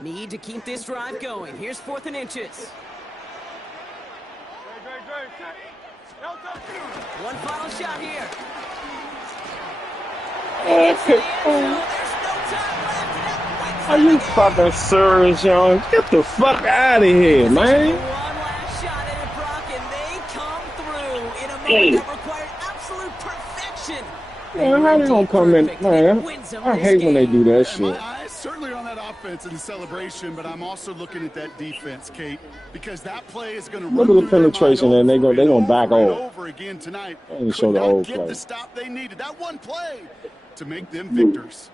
Need to keep this drive going. Here's 4th and inches. One final shot here. Are you fucking serious, John? Get the fuck out of here, man. One last shot at it, Brock, and they come through in a moment that required absolute perfection. Man, how they gonna come in? Man, I hate when they do that shit. My eyes certainly on that offense and the celebration, but I'm also looking at that defense, Kate, because that play is going to Look at the penetration, and they gonna back off. over again tonight. They didn't show the whole Get play. the stop they needed. That one play to make them victors.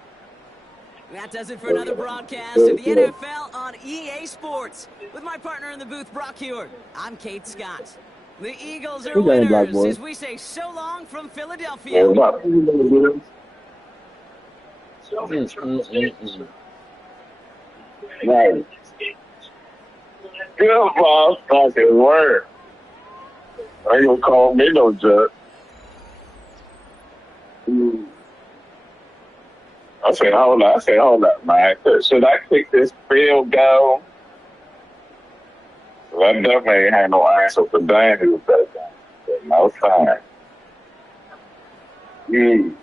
That does it for another broadcast of the NFL on EA Sports. With my partner in the booth, Brock Huard, I'm Kate Scott. The Eagles are winners as we say so long from Philadelphia. Right. Good boss, fucking word. I ain't gonna call me no judge. I said, hold up, man. Should I kick this field goal? I definitely ain't had no answer for Danny with that guy. No time. In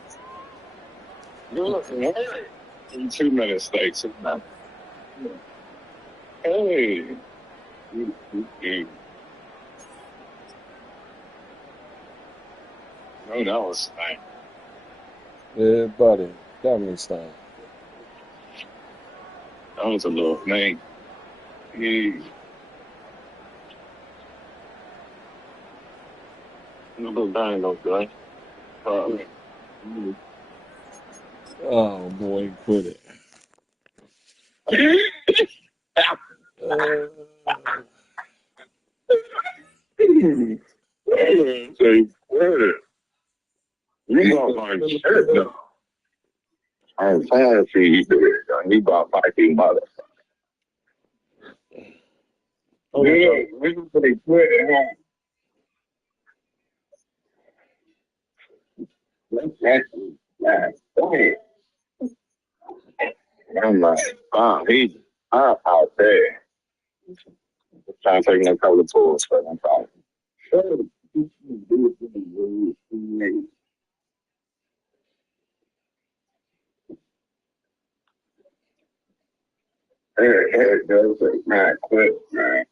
2 minutes, States. Hey. Oh, that was nice. Yeah, buddy. Definitely stank. That was a little thing. He little bang though, right? Oh boy, quit it. Say, where? You bought my shirt though. I'm saying to you, he bought my team mother. Oh, Yeah, we can say quit at home. I'm like, he's out there. Trying to take a couple of pulls, but I'm fine. Man, quit, man.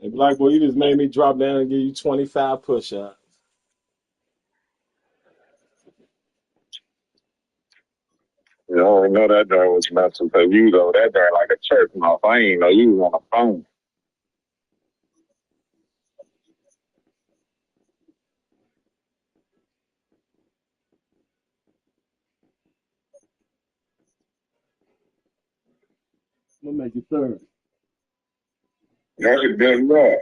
Hey, Black Boy, you just made me drop down and give you 25 push-ups. You know, I know that guy was messing with you, though. That guy like a church mouth. I ain't know you was on the phone. I'm gonna make it third. That's a good look.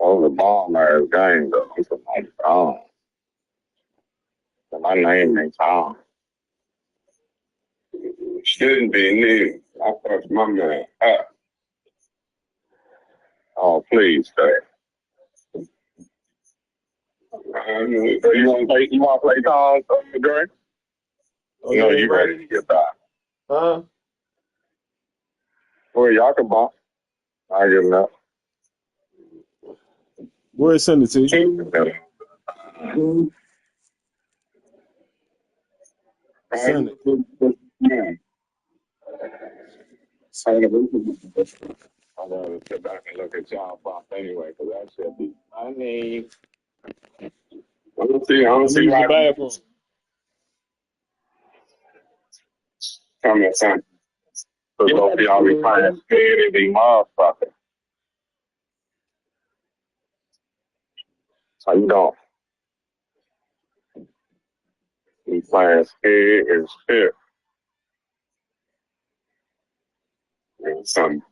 Oh, the ball ass game, though. It's a nice song. So my name ain't Tom. Shouldn't be new. I fucked my man up. Oh, please, sir. You want to play Tom, Dre? Oh, You know you you ain't ready ready? to get back. Huh? Well, y'all can ball. I give enough. Go ahead, send it to you. Send it. I'm going to sit back and look at y'all pop anyway, because that should be funny. I don't see Let me use the why. bathroom. Come here, son. So both of y'all be playing scared of these motherfuckers. How you doing? He playing scared as shit. And some.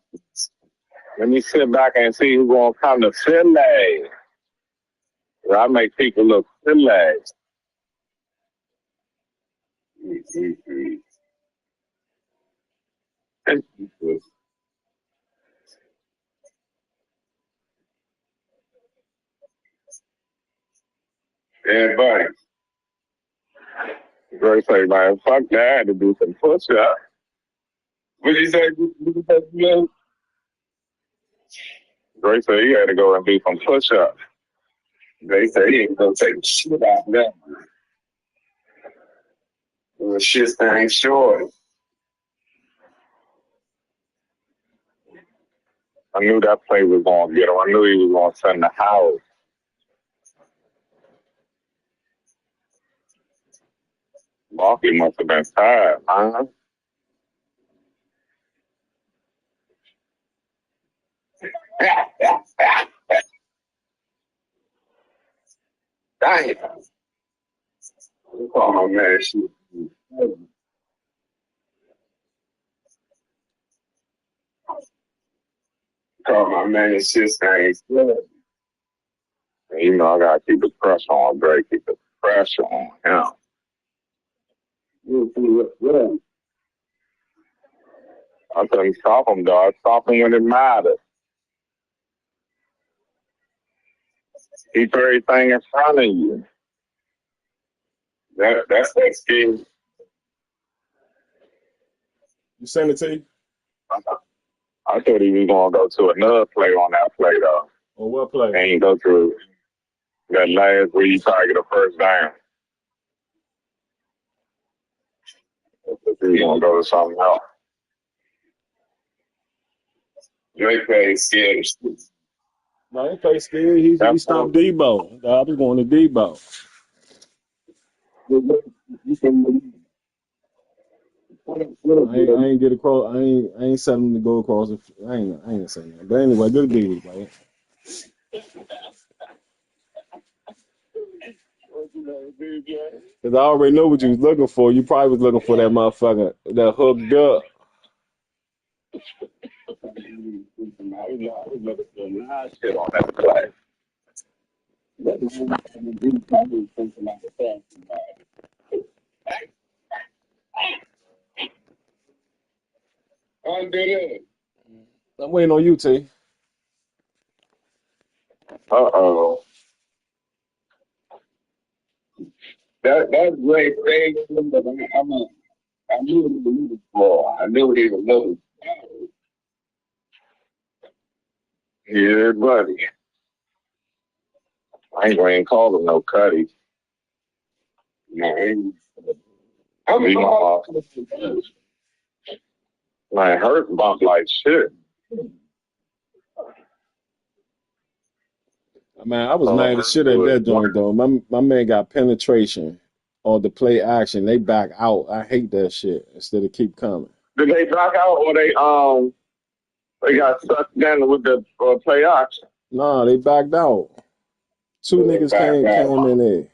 Let me sit back and see who's gonna come to Philly. I make people look silly. Yeah, buddy. Grace say, man, fuck that. I had to do some push up. What did you say? Grace said he had to go and do some push ups. They say he ain't gonna take shit out of that. The shit ain't short. I knew that play was gonna get him. I knew he was gonna send the house. Barkley must have been tired, huh? Damn. Oh man, she. Call my man, his sister ain't good. And you know I gotta keep the pressure on Drake, keep the pressure on him. I couldn't stop him, dog. Stop him when it matters. Keep everything in front of you. That's that scheme. You send it to you? I thought he was gonna go to another play on that play though. Or what play? And he go through that last where you try to get a first down. He's gonna go to something else. Drake plays scared. No, he played scared. He stopped Debo. I was going to Debo. I ain't get across. I ain't set him to go across. I ain't saying that. But anyway, good deal, right? Cause I already know what you was looking for. You probably was looking for that motherfucker that hooked up. Shit on that play. I'm waiting on you, T. Uh-oh. That's great thing, but I knew he was looking for. I knew he was looking for. Yeah, buddy. I ain't gonna even call him no Cuddy. No, man, hurt bump like shit. Man, I was mad as shit at that joint though. My man got penetration or the play action. They back out. I hate that shit instead of keep coming. Did they back out or they got stuck down with the play action? Nah, they backed out. Two niggas came in there.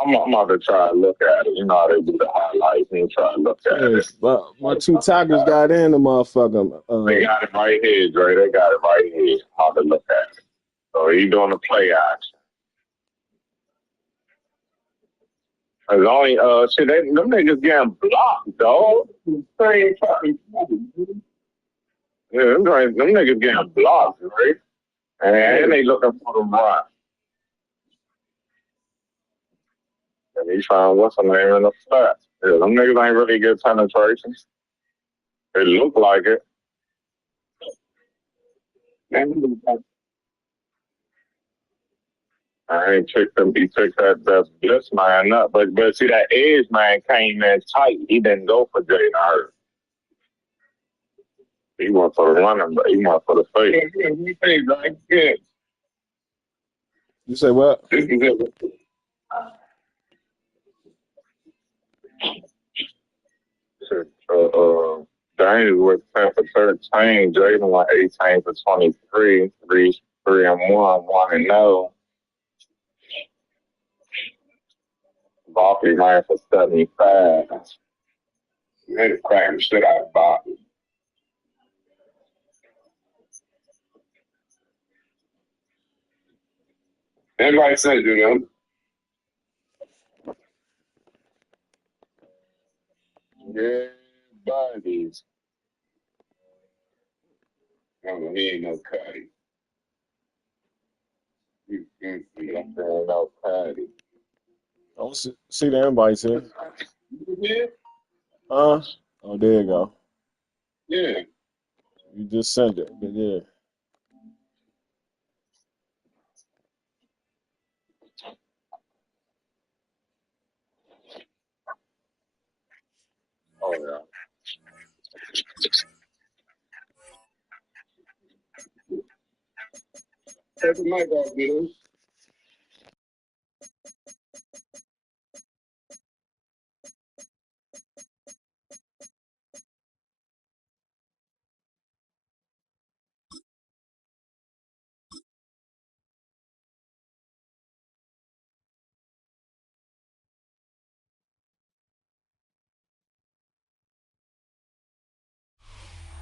I'm about to try to look at it. You know how they do the highlights and try to look at it. But my two tackles got in the motherfucker. They got it right here, Dre. They got it right here. How to look at it. So he doing the play action. There's only shit. Them niggas getting blocked, dog. Yeah, them niggas getting blocked, right? And they looking for the run. And he found what's the name in the flat. Yeah, them niggas ain't really good penetrations. It look like it. I ain't picked him. He picked that blitz man up. But see, that edge man came in tight. He didn't go for Jalen Hurts. He went for the running, but he went for the face. You say what? Daniels was 10 for 13. Jaden went 18 for 23. 3-1, 1-0. Barkley ran for 75. They just cracked the shit out of Barkley. Anybody said, you know? Yeah, buddies. No, he ain't no Cuddy. He ain't no Cuddy. I don't see the invites here. Yeah. Oh, there you go. Yeah. You just sent it, but yeah. Oh, yeah. Take the mic off, dude.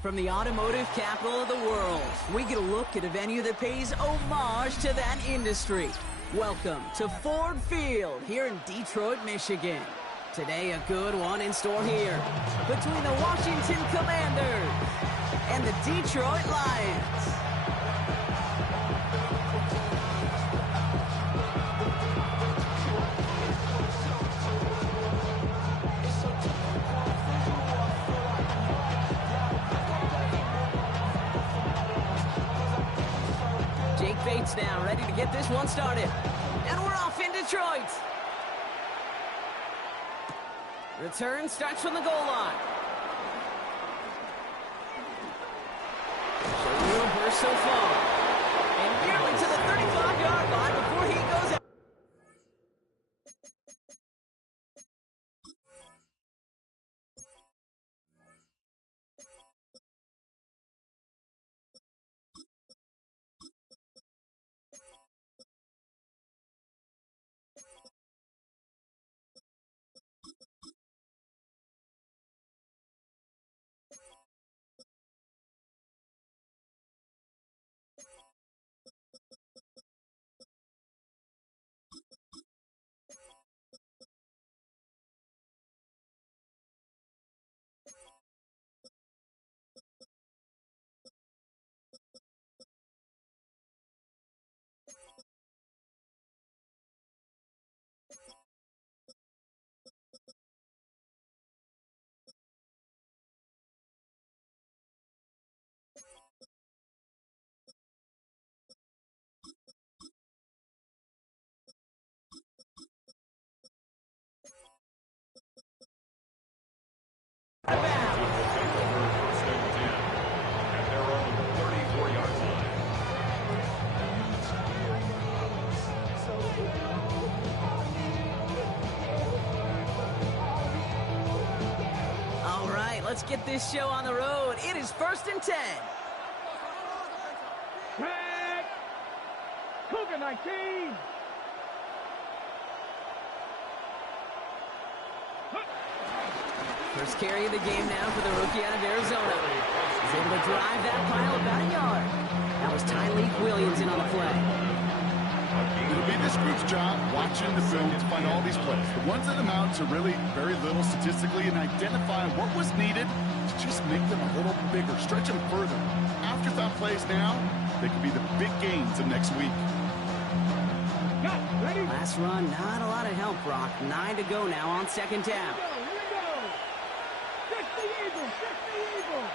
From the automotive capital of the world, we get a look at a venue that pays homage to that industry. Welcome to Ford Field here in Detroit, Michigan. Today, a good one in store here between the Washington Commanders and the Detroit Lions. Jake Bates now, ready to get this one started. And we're off in Detroit. Return starts from the goal line. So real burst so far. And nearly to the 35-yard line before he goes out. let's get this show on the road. It is 1st and 10. Tag. Cougar 19. First carry of the game now for the rookie out of Arizona. He's able to drive that pile about a yard. That was Tyleek Williams in on the play. It'll be this group's job watching the film to find all these plays. The ones that amount to really very little statistically and identify what was needed to just make them a little bigger, stretch them further. Afterthought plays now, they could be the big gains of next week. Got ready. Last run, not a lot of help, Brock. 9 to go now on 2nd down. Here we go. 60 Eagles. 60 Eagles.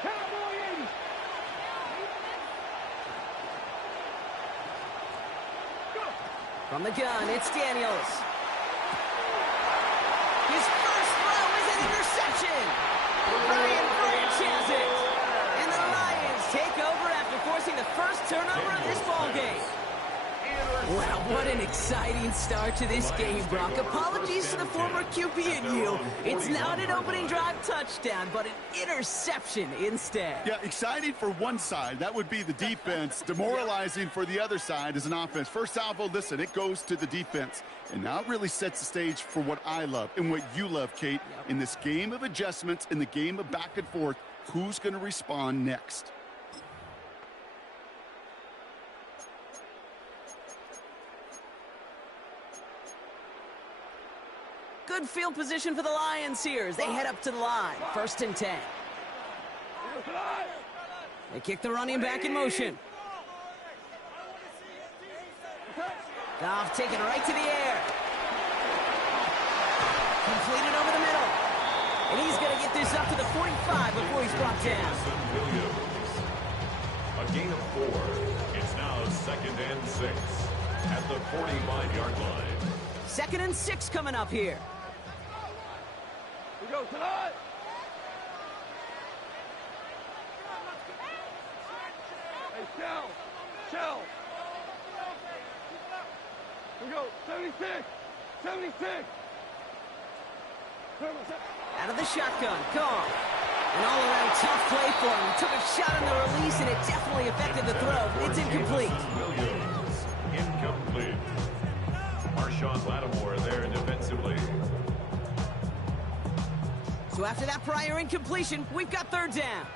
Cowboy 80. Go. From the gun, it's Daniels. His first throw is an interception. Ryan Branch has it. And the Lions take over after forcing the first turnover of this ballgame. Wow, what an exciting start to this game, Brock. Apologies to the former QB and you. It's not an opening drive touchdown, but an interception instead. Yeah, exciting for one side. That would be the defense. Demoralizing for the other side as an offense. First salvo, listen, it goes to the defense. And now it really sets the stage for what I love and what you love, Kate. In this game of adjustments, in the game of back and forth, who's going to respond next? Good field position for the Lions here as they head up to the line. 1st and 10. They kick the running back in motion. Goff taken right to the air. Completed over the middle. And he's going to get this up to the 45 before he's brought down. Williams. A gain of 4. It's now 2nd and 6 at the 45-yard line. 2nd and 6 coming up here. We go tonight. Hey, Shell. We go 76. 76. Out of the shotgun, Goff. An all-around tough play for him. He took a shot on the release, and it definitely affected the throw. It's incomplete. Williams. Incomplete. Marshawn Lattimore there defensively. So after that prior incompletion, we've got 3rd down.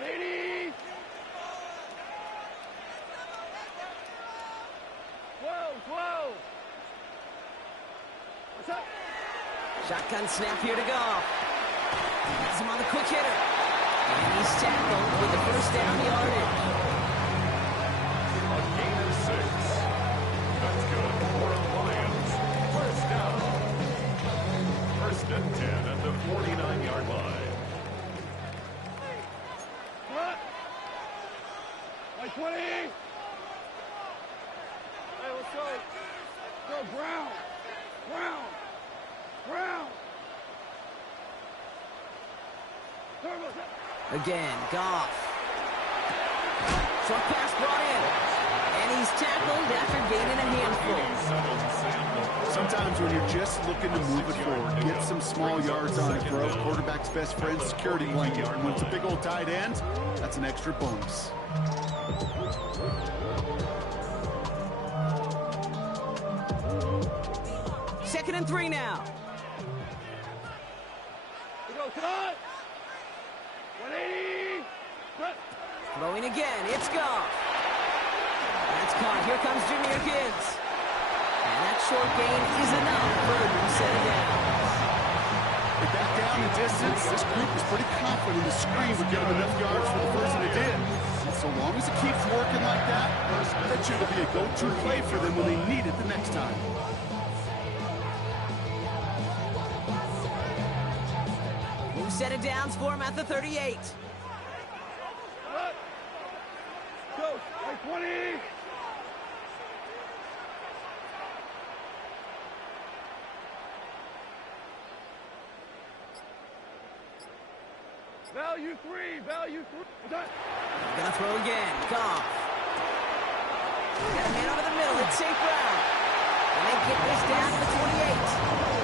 180. 12. What's up? Shotgun snap here to Goff. Has him on the quick hitter. And he's tackled with the 1st down yardage. A gain of 6. That's good for the Lions. 1st down. 1st and 10 at the 49-yard line. What? Like 20. Hey, let's go. Go, Brown. Again, Goff. Short pass brought in. And he's tackled after gaining a handful. Sometimes when you're just looking to move it forward, get some small yards on it, bro. Quarterback's best friend, security blanket. And when it's a big old tight end, that's an extra bonus. Second and 3 now. We go tonight. 180. Throwing again, it's Goff. That's caught. Here comes Jahmyr Gibbs. And that short gain is enough for a new set of downs. With that down in distance, this group was pretty confident the screen would get them enough yards for the first and it did. And so long as it keeps working like that should be a go-to play for them when they need it the next time. New set of downs for him at the 38. Go, like 20. Value 3. Done. Gonna throw again. Goff. Got a man over the middle. It's St. Brown. And they get this down to the 28.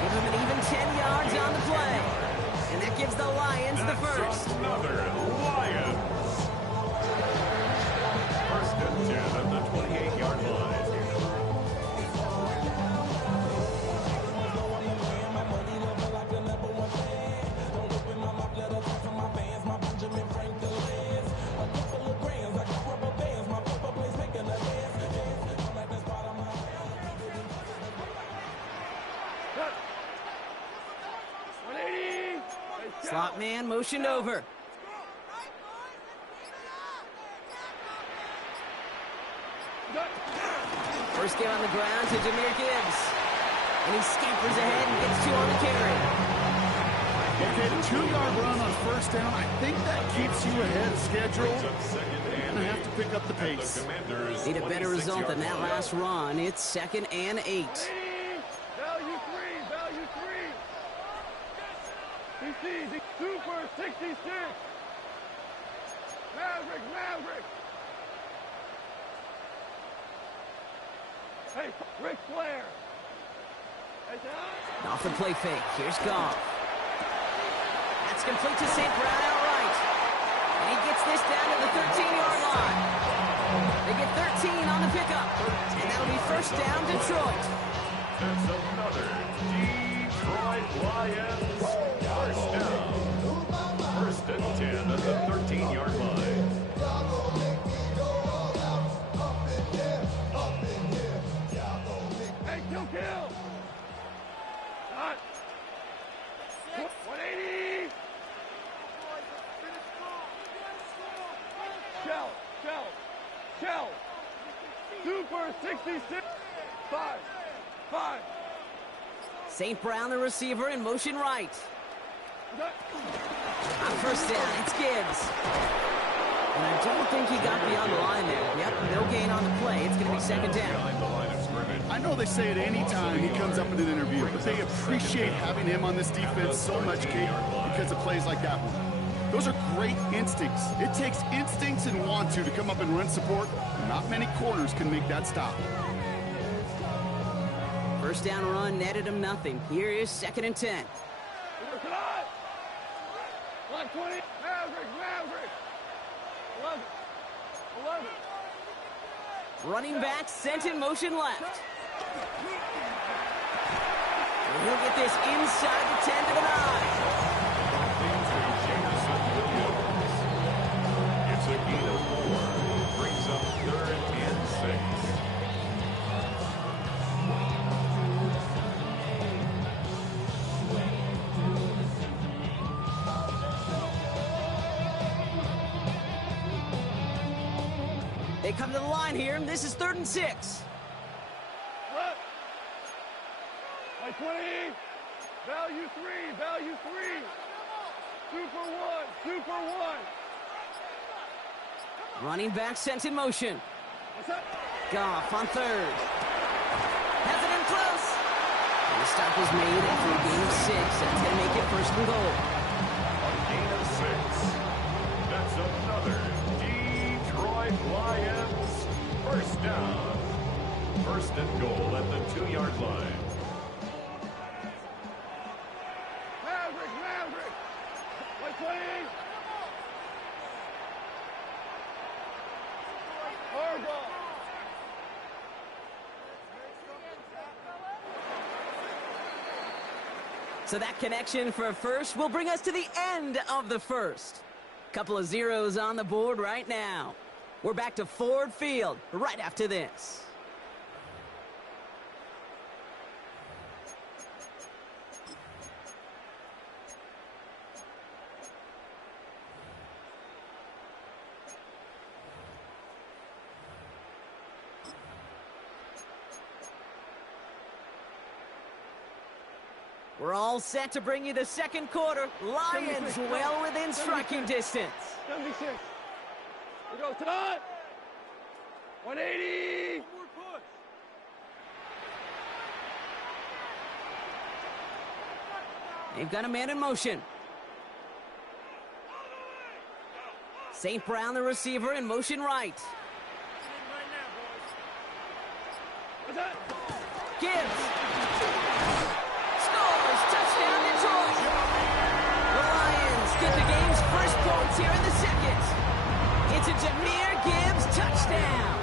Gives them an even 10 yards on the play. And that gives the Lions the first. Another Lions. First and 10 at the 28-yard line. Slot man motioned over. First get on the ground to Jahmyr Gibbs. And he scampers ahead and gets 2 on the carry. Okay, the 2-yard run on first down, I think that keeps you ahead of schedule. You're going to have to pick up the pace. Need a better result than that last run. It's 2nd and 8. Value 3, value 3. He's easy. Super 66. Maverick. Hey, Ric Flair. Hey, down. Off the play fake. Here's Goff. That's complete to St. Brown outright. And he gets this down to the 13-yard line. They get 13 on the pickup. And that'll be first down, Detroit. That's another Detroit Lions first down. First and 10 at the 13-yard line. Hey, kill. Shot. 180. Shell. Super 66. 5. St. Brown, the receiver, in motion right. On first down, it's Gibbs. And I don't think he got beyond the line there. Yep, no gain on the play. It's going to be second down. Behind the line of scrimmage. I know they say it any time he comes up in an interview, but they appreciate having him on this defense so much, Kate, because of plays like that one. Those are great instincts. It takes instincts and want to come up and run support. Not many corners can make that stop. First down run netted him nothing. Here is 2nd and 10. 120. Maverick. 11. Running back sent in motion left. And he'll get this inside the 10 to the 9. It's a gain of 4. Brings up 3rd and 6. They come to the line here, and this is 3rd and 6. Left. 20. Value 3. Super 1. Running back sent in motion. What's up? Goff on 3rd. Has it in close. And the stop was made after a gain of 6. That's going to make it 1st and goal. A gain of 6. That's another Detroit Lions first down. First and goal at the 2-yard line. Maverick. 120. Harbaugh. So that connection for first will bring us to the end of the first. Couple of zeros on the board right now. We're back to Ford Field right after this. We're all set to bring you the second quarter. Lions well within striking distance. 76. We go tonight. 180. They've got a man in motion. St. Brown, the receiver, in motion right. Gibbs. Scores to Jahmyr Gibbs, touchdown.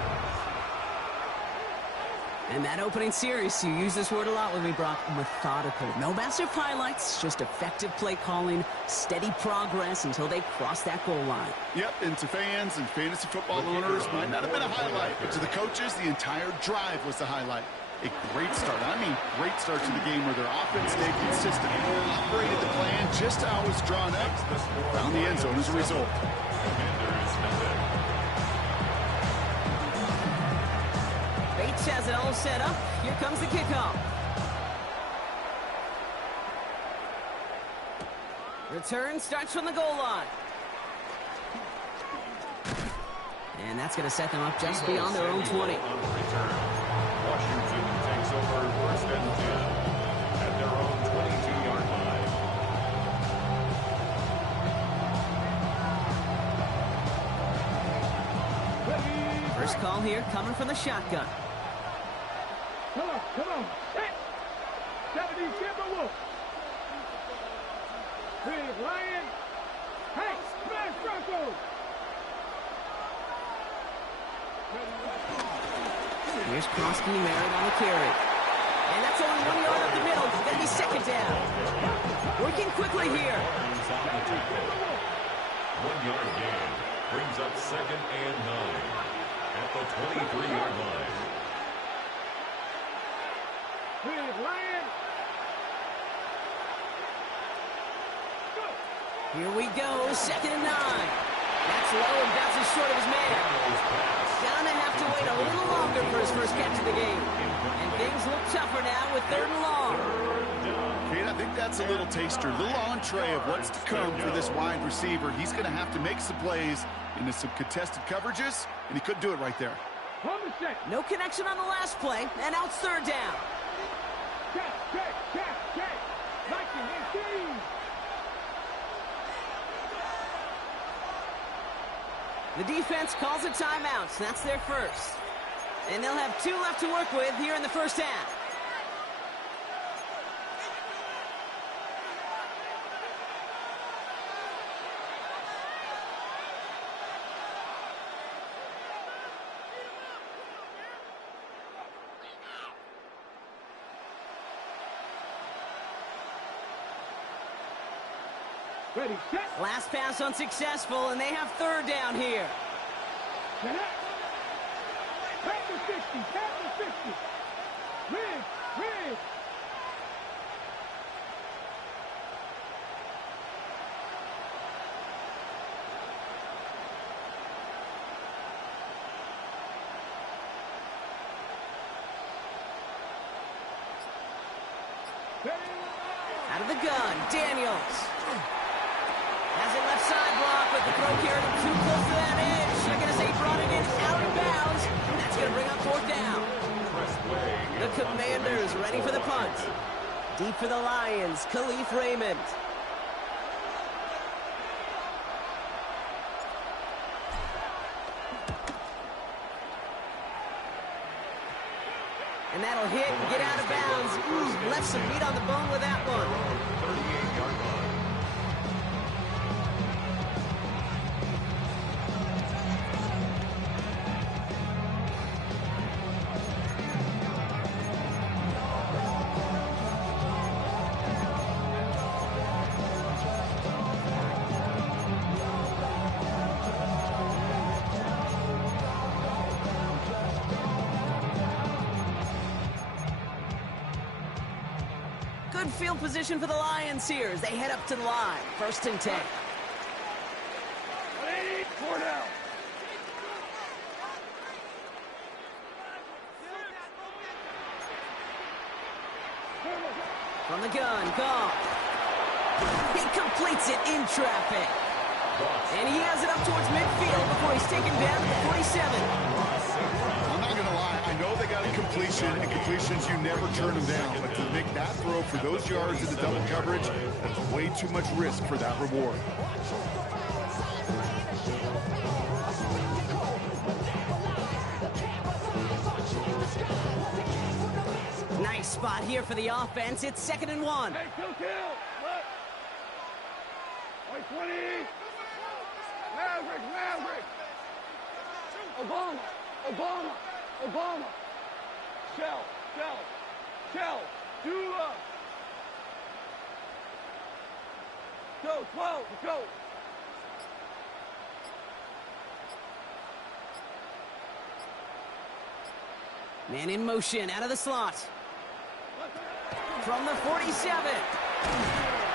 And that opening series, you use this word a lot with me, Brock, methodical. No massive highlights, just effective play calling, steady progress until they cross that goal line. Yep, and to fans and fantasy football owners, might not have been a highlight, but to the coaches, the entire drive was the highlight. A great start. I mean, great start to the game where their offense stayed consistent, operated the plan just how it was drawn up, found the end zone as a result. Bates has it all set up. Here comes the kickoff. Return starts from the goal line. And that's going to set them up just beyond their own 20. Washington takes over first and 10 at their own 22-yard line. First call here coming from the shotgun. Come on. Set. 70 Timberwolves. Big Lion. Hey, smash Broncos. Here's Krosky married on the carry. And that's only 1 yard up the middle. Then he's second down. Working quickly here. 1 yard gain brings up second and 9 at the 23-yard line. Big Lion. Here we go, second and 9. That's low and bounces short of his man. Gonna have to wait a little longer for his first catch of the game. And things look tougher now with third and long. Kate, I think that's a little taster, a little entree of what's to come for this wide receiver. He's going to have to make some plays into some contested coverages, and he couldn't do it right there. No connection on the last play, and now it's third down. Check. Viking indeed. The defense calls a timeout, so that's their first. And they'll have 2 left to work with here in the first half. Ready, set. Last pass unsuccessful, and they have third down here. Connect. Back to 60. Rig. Out of the gun, Daniels. Has it left side block, but the throw carried him too close to that edge. They're going to say he brought it in out of bounds. That's going to bring up fourth down. The Commanders ready for the punt. Deep for the Lions, Khalif Raymond. And that'll hit and get out of bounds. Ooh, left some meat on the bone with that one. 38-yard line. Good field position for the Lions here as they head up to the line. First and 10. 4 down. From the gun, Goff. He completes it in traffic. And he has it up towards midfield before he's taken down to the 47. I'm not going to lie. I know they got a completion, and completions, you never turn them down. But to make that throw for those yards in the double coverage, that's way too much risk for that reward. Nice spot here for the offense. It's 2nd and 1. Hey, kill. Look. White 20. Maverick. Obama. Obama. Obama. Shell. Shell. Shell. Dula. Go, 12. Go. Man in motion, out of the slot. From the 47.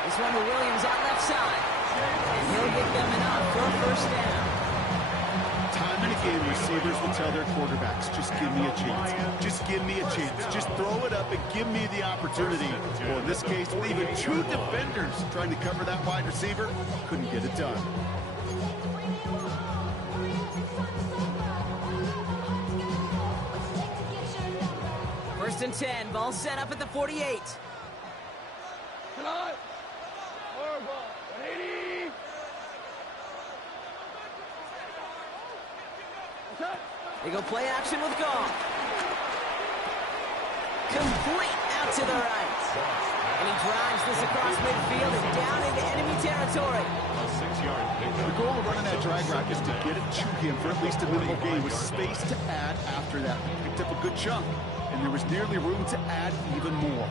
This one to Williams out left side. And he'll get them enough for a first down. Time and again, receivers will tell their quarterbacks, just give me a chance. Just give me a chance. Just throw it up and give me the opportunity. Well, in this case, with even two defenders trying to cover that wide receiver, couldn't get it done. First and 10, ball set up at the 48. Tonight. Horrible. 180. They go play action with Goff. Complete out to the right. And he drives this across midfield and down into enemy territory. A 6-yard pickup. The goal of running that drag route is to get it to him for at least a minimal gain with space to add after that. He picked up a good chunk, and there was nearly room to add even more.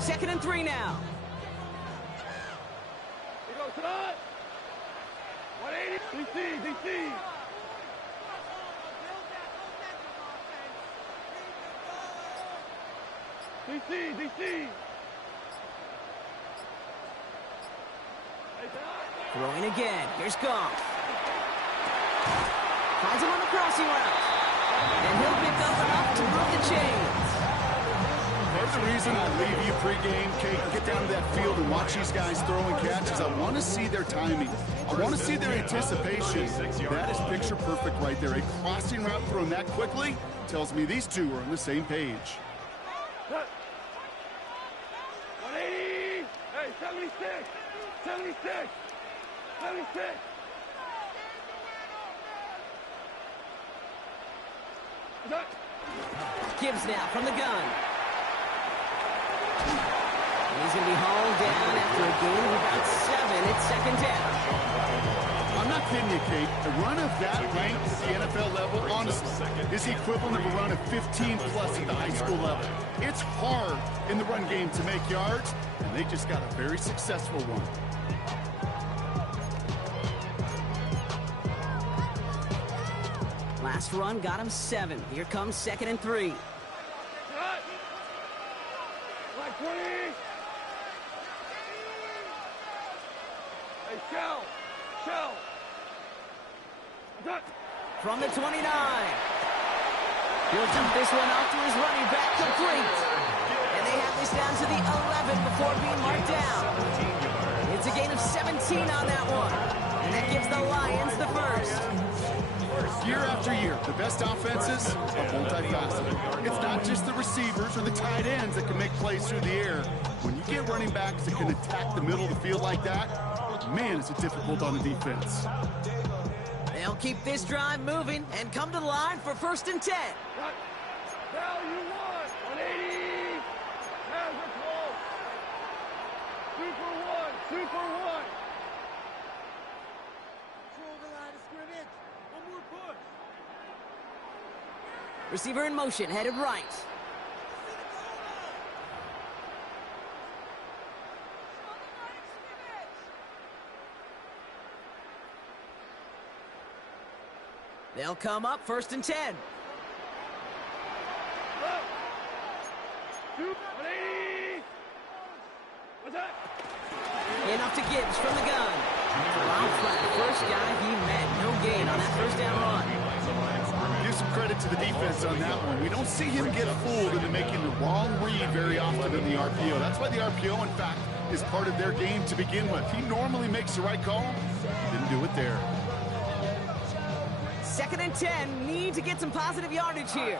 Second and 3 now. Here goes tonight. 180. DC. DC. Throwing again. Here's Goff. Finds him on the crossing route. And he'll pick up enough to move the chains. Part of the reason I leave you pregame, Kate, get down to that field and watch these guys throw and catch is I want to see their timing. I want to see their anticipation. That is picture perfect right there. A crossing route thrown that quickly tells me these two are on the same page. 180. Hey, 76. 76. 76. Gibbs now from the gun. And he's going to be hauled down after a gain of about 7. It's second down. I'm not kidding you, Kate. A run of that length at the NFL level, honestly, is the equivalent of a run of 15-plus at the high school level. It's hard in the run game to make yards, and they just got a very successful one. Last run got him 7. Here comes second and 3. Like 20. Hey, Shell. From the 29. He'll dump this one out to his running back, complete. And they have this down to the 11 before being marked down. It's a gain of 17 on that one. And that gives the Lions the first. Year after year, the best offenses are multifaceted. It's not just the receivers or the tight ends that can make plays through the air. When you get running backs that can attack the middle of the field like that, man, is it difficult on the defense. They'll keep this drive moving and come to the line for first and 10. Now you won. 180. Has a close. 2 for 1. Control the line of scrimmage. One more push. Receiver in motion, headed right. They'll come up first and 10. 180. What's that? Enough to Gibbs from the gun. Round flat, first guy he met. No gain on that first down run. Give some credit to the defense on that one. We don't see him get fooled into making the wrong read very often in the RPO. That's why the RPO, in fact, is part of their game to begin with. He normally makes the right call. He didn't do it there. Second and 10, need to get some positive yardage here.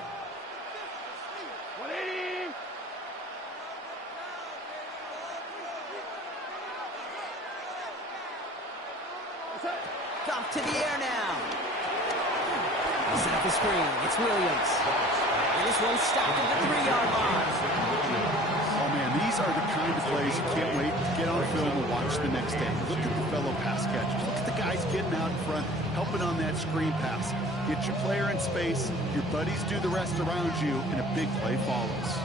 180. Goff to the air now. Set up the screen. It's Williams. And this one's stopped at the 3-yard line. man, these are the kind of plays you can't wait to get on film and watch the next day. Look at the fellow pass catchers. Look at the guys getting out in front, helping on that screen pass. Get your player in space, your buddies do the rest around you, and a big play follows.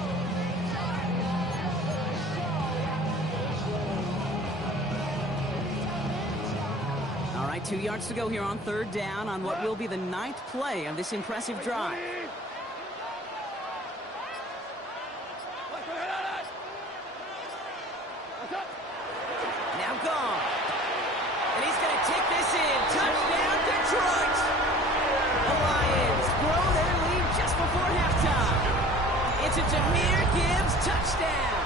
All right, 2 yards to go here on third down on what will be the 9th play of this impressive drive. Now gone. And he's going to take this in. Touchdown, Detroit! The Lions grow their lead just before halftime. It's a Jahmyr Gibbs touchdown.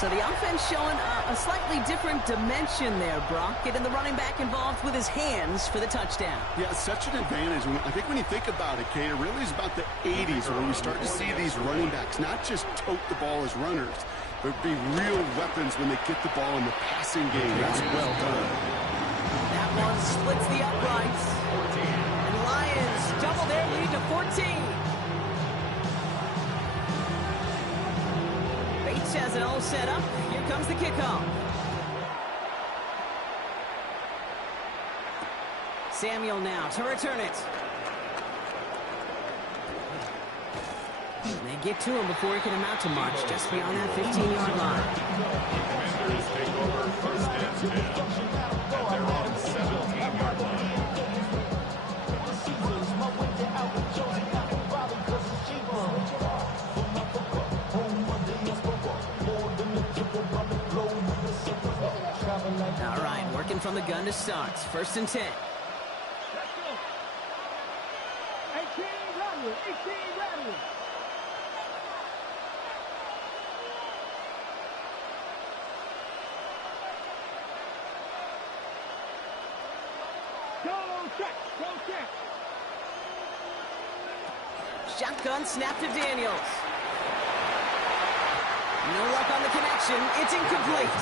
So the offense showing a slightly different dimension there, Brock. Getting the running back involved with his hands for the touchdown. Yeah, it's such an advantage. I think when you think about it, Kate, it really is about the 80s where we start to see these running backs not just tote the ball as runners, but be real weapons when they get the ball in the passing game. That's well done. That one splits the uprights. And Lions double their lead to 14. Bates has it all set up. Here comes the kickoff. Samuel now to return it. And they get to him before he can amount to much, just beyond that 15-yard line. Commanders take over first and 10. And they're on 17-yard line. All right, working from the gun to start. First and 10. 18 Radley. Go check. Shotgun snap to Daniels. No luck on the connection. It's incomplete.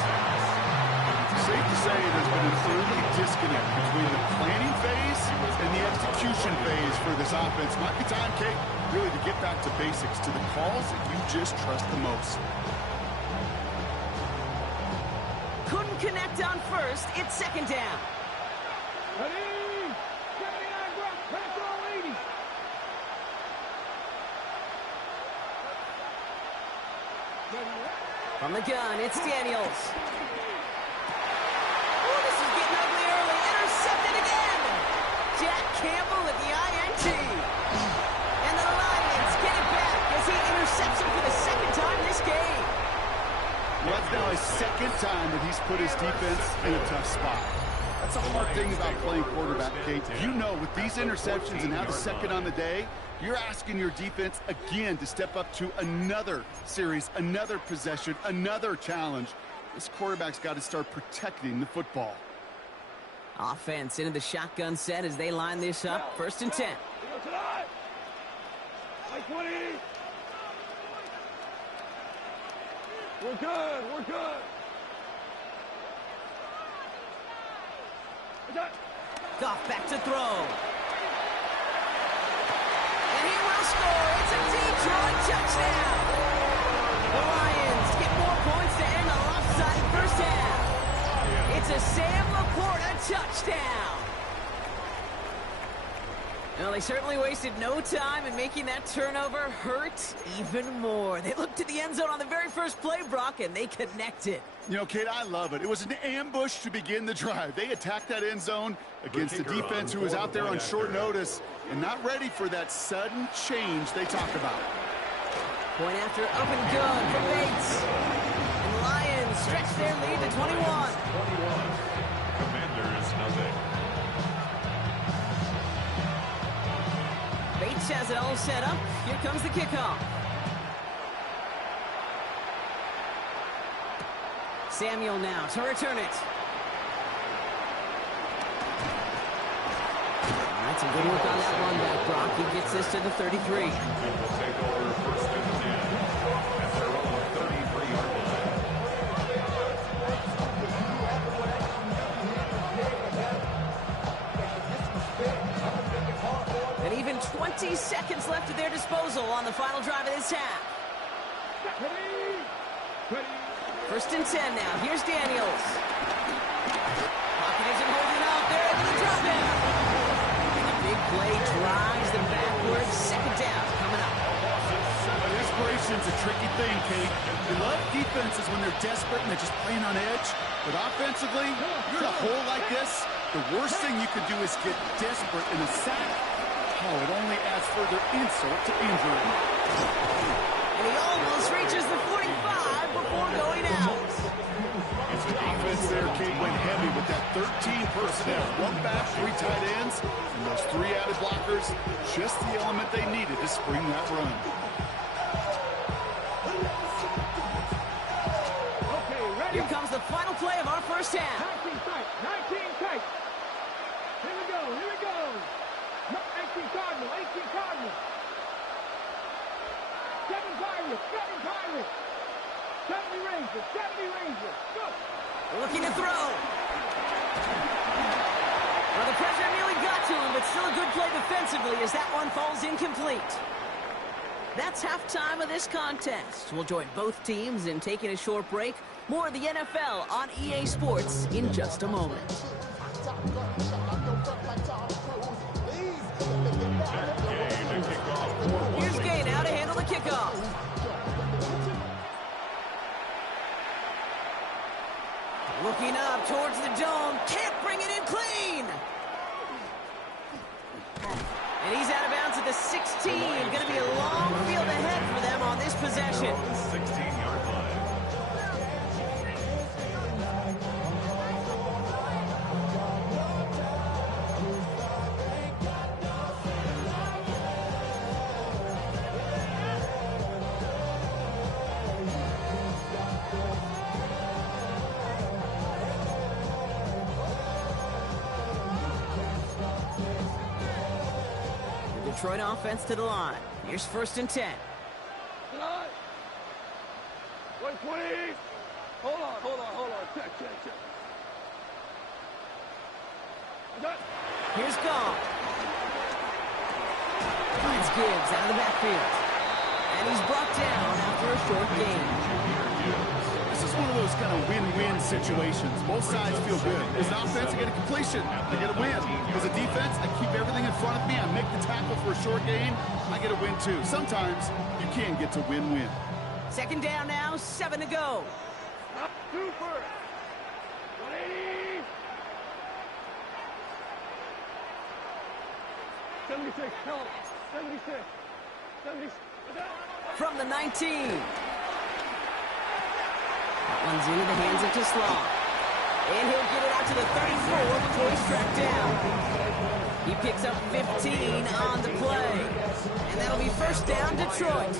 Safe to say there's been an early disconnect between the planning phase and the execution phase for this offense. Might be time, Kate, really to get back to basics, to the calls that you just trust the most. Couldn't connect on first. It's second down. Ready? 79 Brock. Pass all 80. From the gun, it's Daniels. Oh, this is getting ugly early. Intercepted again. Jack Campbell with the INT. And the Lions get it back as he intercepts him for the second time this game. Well, that's now his second time that he's put his defense in a tough spot. That's a hard thing about playing quarterback, Kate. You know, with these interceptions and now the second on the day, you're asking your defense again to step up to another series, another possession, another challenge. This quarterback's got to start protecting the football. Offense into the shotgun set as they line this up. First and 10. Like 20. We're good. Goff back to throw. And he will score. It's a Detroit touchdown. The Lions get more points to end the lopsided first half. It's a Sam Laporta touchdown. Well, they certainly wasted no time in making that turnover hurt even more. They looked to the end zone on the very first play, Brock, and they connected. You know, Kate, I love it. It was an ambush to begin the drive. They attacked that end zone against a defense who was out there on short notice and not ready for that sudden change they talk about. Point after up and good for Bates. And the Lions stretch their lead to 21. Commanders nothing. Bates has it all set up. Here comes the kickoff. Samuel now to return it. All right, some good work on that run back, Brock. He gets this to the 33. Will take over first and 10 at their own 33-yard line. And even 20 seconds left at their disposal on the final drive of this half. First and 10 now. Here's Daniels. Pocket isn't holding up. They're able to drop him. And the big play drives them backwards. Second down coming up. Desperation's a tricky thing, Kate. You love defenses when they're desperate and they're just playing on edge. But offensively, you're in a hole like this, the worst thing you could do is get desperate in a sack. Oh, it only adds further insult to injury. And he almost reaches the 45 before going out. The offense there, Kate, went heavy with that 13 personnel. One back, 3 tight ends, and those 3 added blockers. Just the element they needed to spring that run. Here comes the final play of our first half. 19 tight. 19 tight. Here we go. Here we go. 18 Cardinal. 18 Cardinal. 7 Pirates. 7 Pirates. 70 Rangers. 70 Rangers. Go. Looking to throw. Well, the pressure nearly got to him, but still a good play defensively as that one falls incomplete. That's halftime of this contest. We'll join both teams in taking a short break. More of the NFL on EA Sports in just a moment. Here's Gay now to handle the kickoff. Looking up towards the dome. Can't bring it in clean. And he's out of bounds at the 16. Going to be a long field ahead for them on this possession. 16-yard line. Detroit offense to the line. Here's first and 10. 120. Hold on. Check. Here's Goff. Finds Gibbs out of the backfield. And he's brought down after a short gain. This is one of those kind of win-win situations. Both sides feel good. As an offense, I get a completion. I get a win. As a defense, I keep everything in front of me. I make the tackle for a short gain. I get a win, too. Sometimes you can get to win-win. Second down now, 7 to go. Super. 180. 76. Help. 76. 76. From the 19. That one's into the hands of Tesla. And he'll get it out to the 34 before he's tracked down. He picks up 15 on the play. And that'll be first down, Detroit.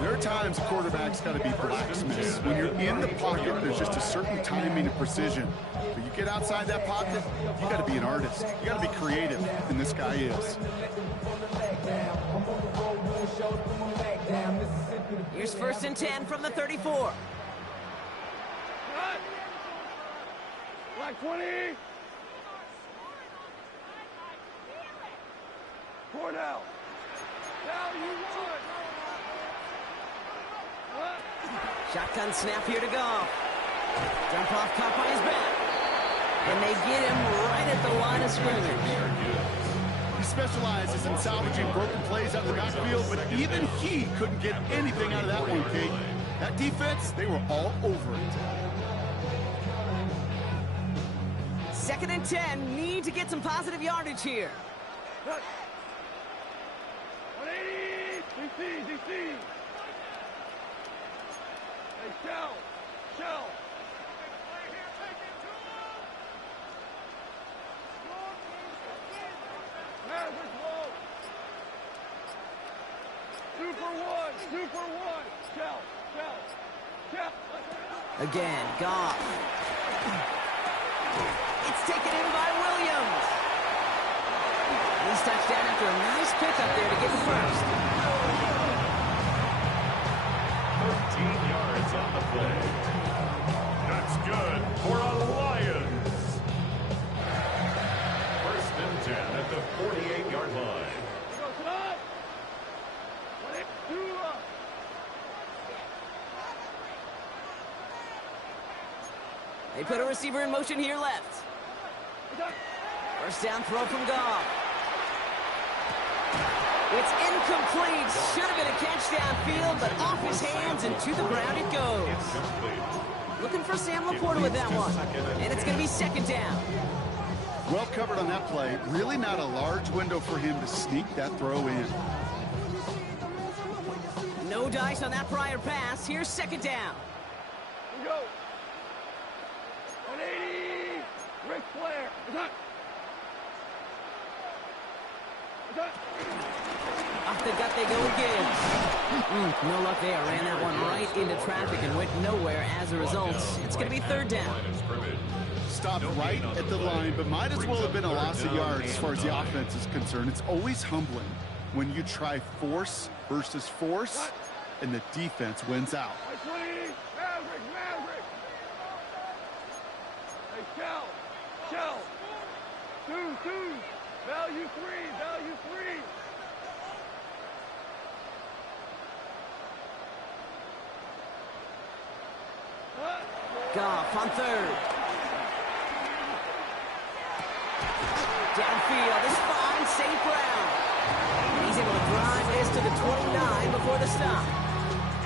There are times a quarterback's got to be blacksmiths. When you're in the pocket, there's just a certain timing and precision. But you get outside that pocket, you got to be an artist. You got to be creative, and this guy is. Here's first and 10 from the 34. Black 20. Cornell. Now you won. Shotgun snap here to go. Dump off Cup on his back. And they get him right at the line of scrimmage. He specializes in salvaging broken plays out of the backfield, but even he couldn't get anything out of that one, Kate. That defense, they were all over it. Second and 10, need to get some positive yardage here. 180. DC. Hey, shell. Super one. Shell. Again, Goff. It's taken in by Williams. He's touchdown after a nice pickup there to get the first. 13 yards on the play. That's good for a Lions. First and 10 at the 48-yard line. They put a receiver in motion here left. First down throw from Goff. It's incomplete. Should have been a catch downfield, but off his hands and to the ground it goes. Looking for Sam Laporta with that one. And it's going to be second down. Well covered on that play. Really not a large window for him to sneak that throw in. No dice on that prior pass. Here's second down. Here we go. 180. Ric Flair. Off the gut they go again. No luck there. Ran that one right into traffic and went nowhere as a result. It's going to be third down. Stopped right at the line, but might as well have been a loss of yards as far as the offense is concerned. It's always humbling when you try force versus force, and the defense wins out. Maverick. Hey, Shell. Two. Value three. Goff on third. Downfield is fine. St. Brown. He's able to drive this to the 29 before the stop.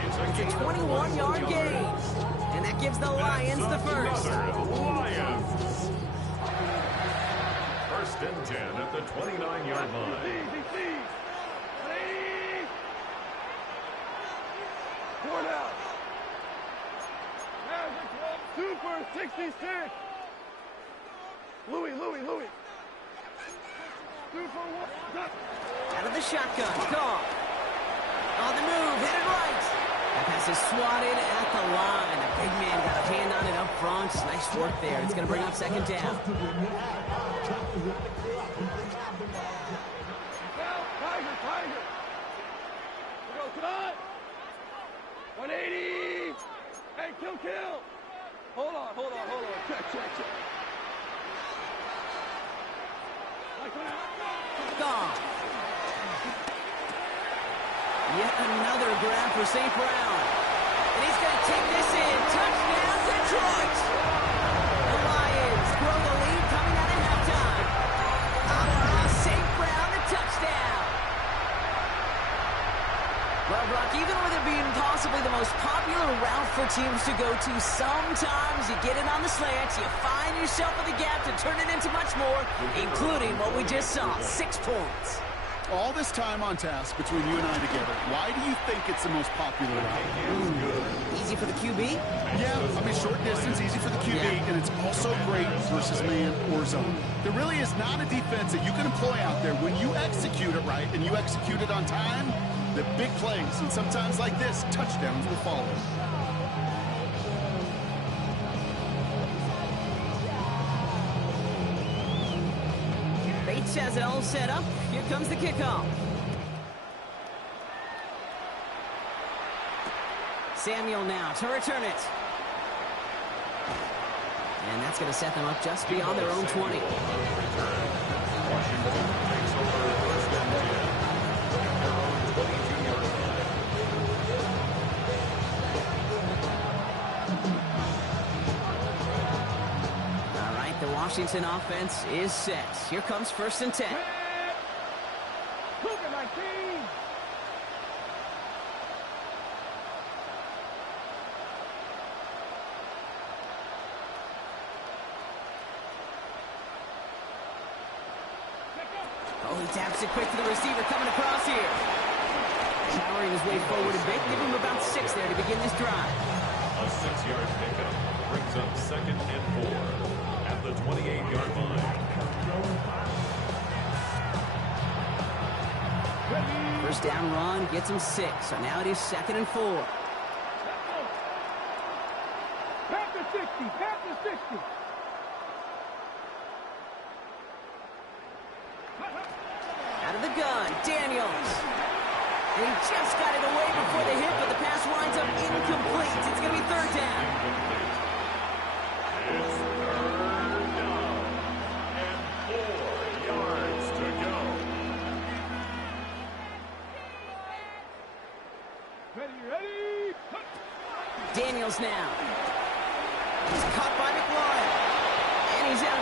It's a 21-yard gain. And that gives the Lions the first. Lions. First and 10 at the 29-yard line. Four down. Super 66. Louis. Super one. Out of the shotgun. Goff. On the move. Headed right. That pass is swatted at the line. The big man got a hand on it up front. Nice work there. It's going to bring up second down. Tiger. We go, cut. 180. Hey, kill. Hold on. Check. Goff. Yet another grab for St. Brown. And he's going to take this in. Touchdown, Detroit. The Lions grow the lead coming out of halftime. St. Brown, the touchdown. Well, Brock, even with it being possibly the most popular route for teams to go to, sometimes you get it on the slants, you find yourself in the gap to turn it into much more, including what we just saw, 6 points. All this time on task between you and I together, why do you think it's the most popular route? Easy for the QB? Yeah, I mean, short distance, easy for the QB, and it's also great versus man or zone. There really is not a defense that you can employ out there when you execute it right and you execute it on time, the big plays, and sometimes like this, touchdowns will follow. Bates has it all set up. Here comes the kickoff. Samuel now to return it. And that's going to set them up just beyond their own 20. Washington takes over first and 10. Their own 22-yard line. All right, the Washington offense is set. Here comes first and 10. Cougar 19. Oh, he taps it quick to the receiver coming across here. Powering his way forward a bit. Give him about 6 there to begin this drive. A 6-yard pickup brings up second and 4 at the 28-yard line. First down run gets him 6. So now it is second and 4. Panther 60. Out of the gun, Daniels. And he just got it away before the hit, but the pass winds up incomplete. It's going to be third down. It's third down and 4 yards to go. Ready. Daniels now. He's caught by McLaurin.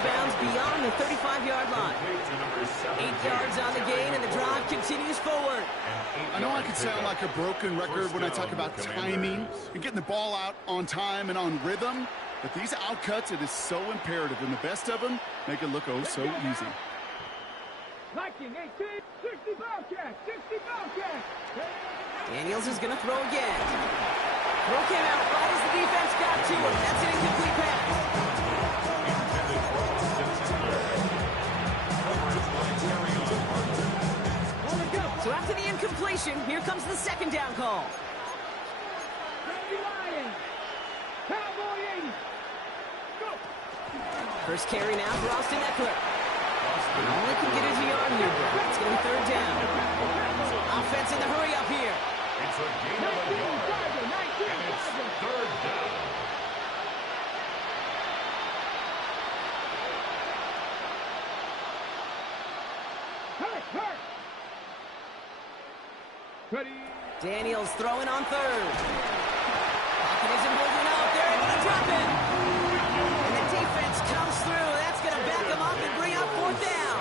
of bounds beyond the 35-yard line. 8 yards on the gain, and the drive continues forward. I know I can sound like a broken record when I talk about timing and getting the ball out on time and on rhythm, but these outcuts, it is so imperative, and the best of them make it look oh so easy. 19, 18, 60 Bobcat, 60 Bobcat. Daniels is going to throw again. Throw came out right as the defense got to him. That's an incomplete pass. So after the incompletion, here comes the second down call. Lions. Cowboy 80. Go. First carry now for Austin Eckler. All he can get is a yard here, bro. It's going to be third down. Offense in the hurry up here. It's a gain of a yard. And it's third down. Hurt. Ready. Daniels throwing on third. Pocket isn't holding up. They're able to drop it. And the defense comes through. That's going to back them up and bring up fourth down.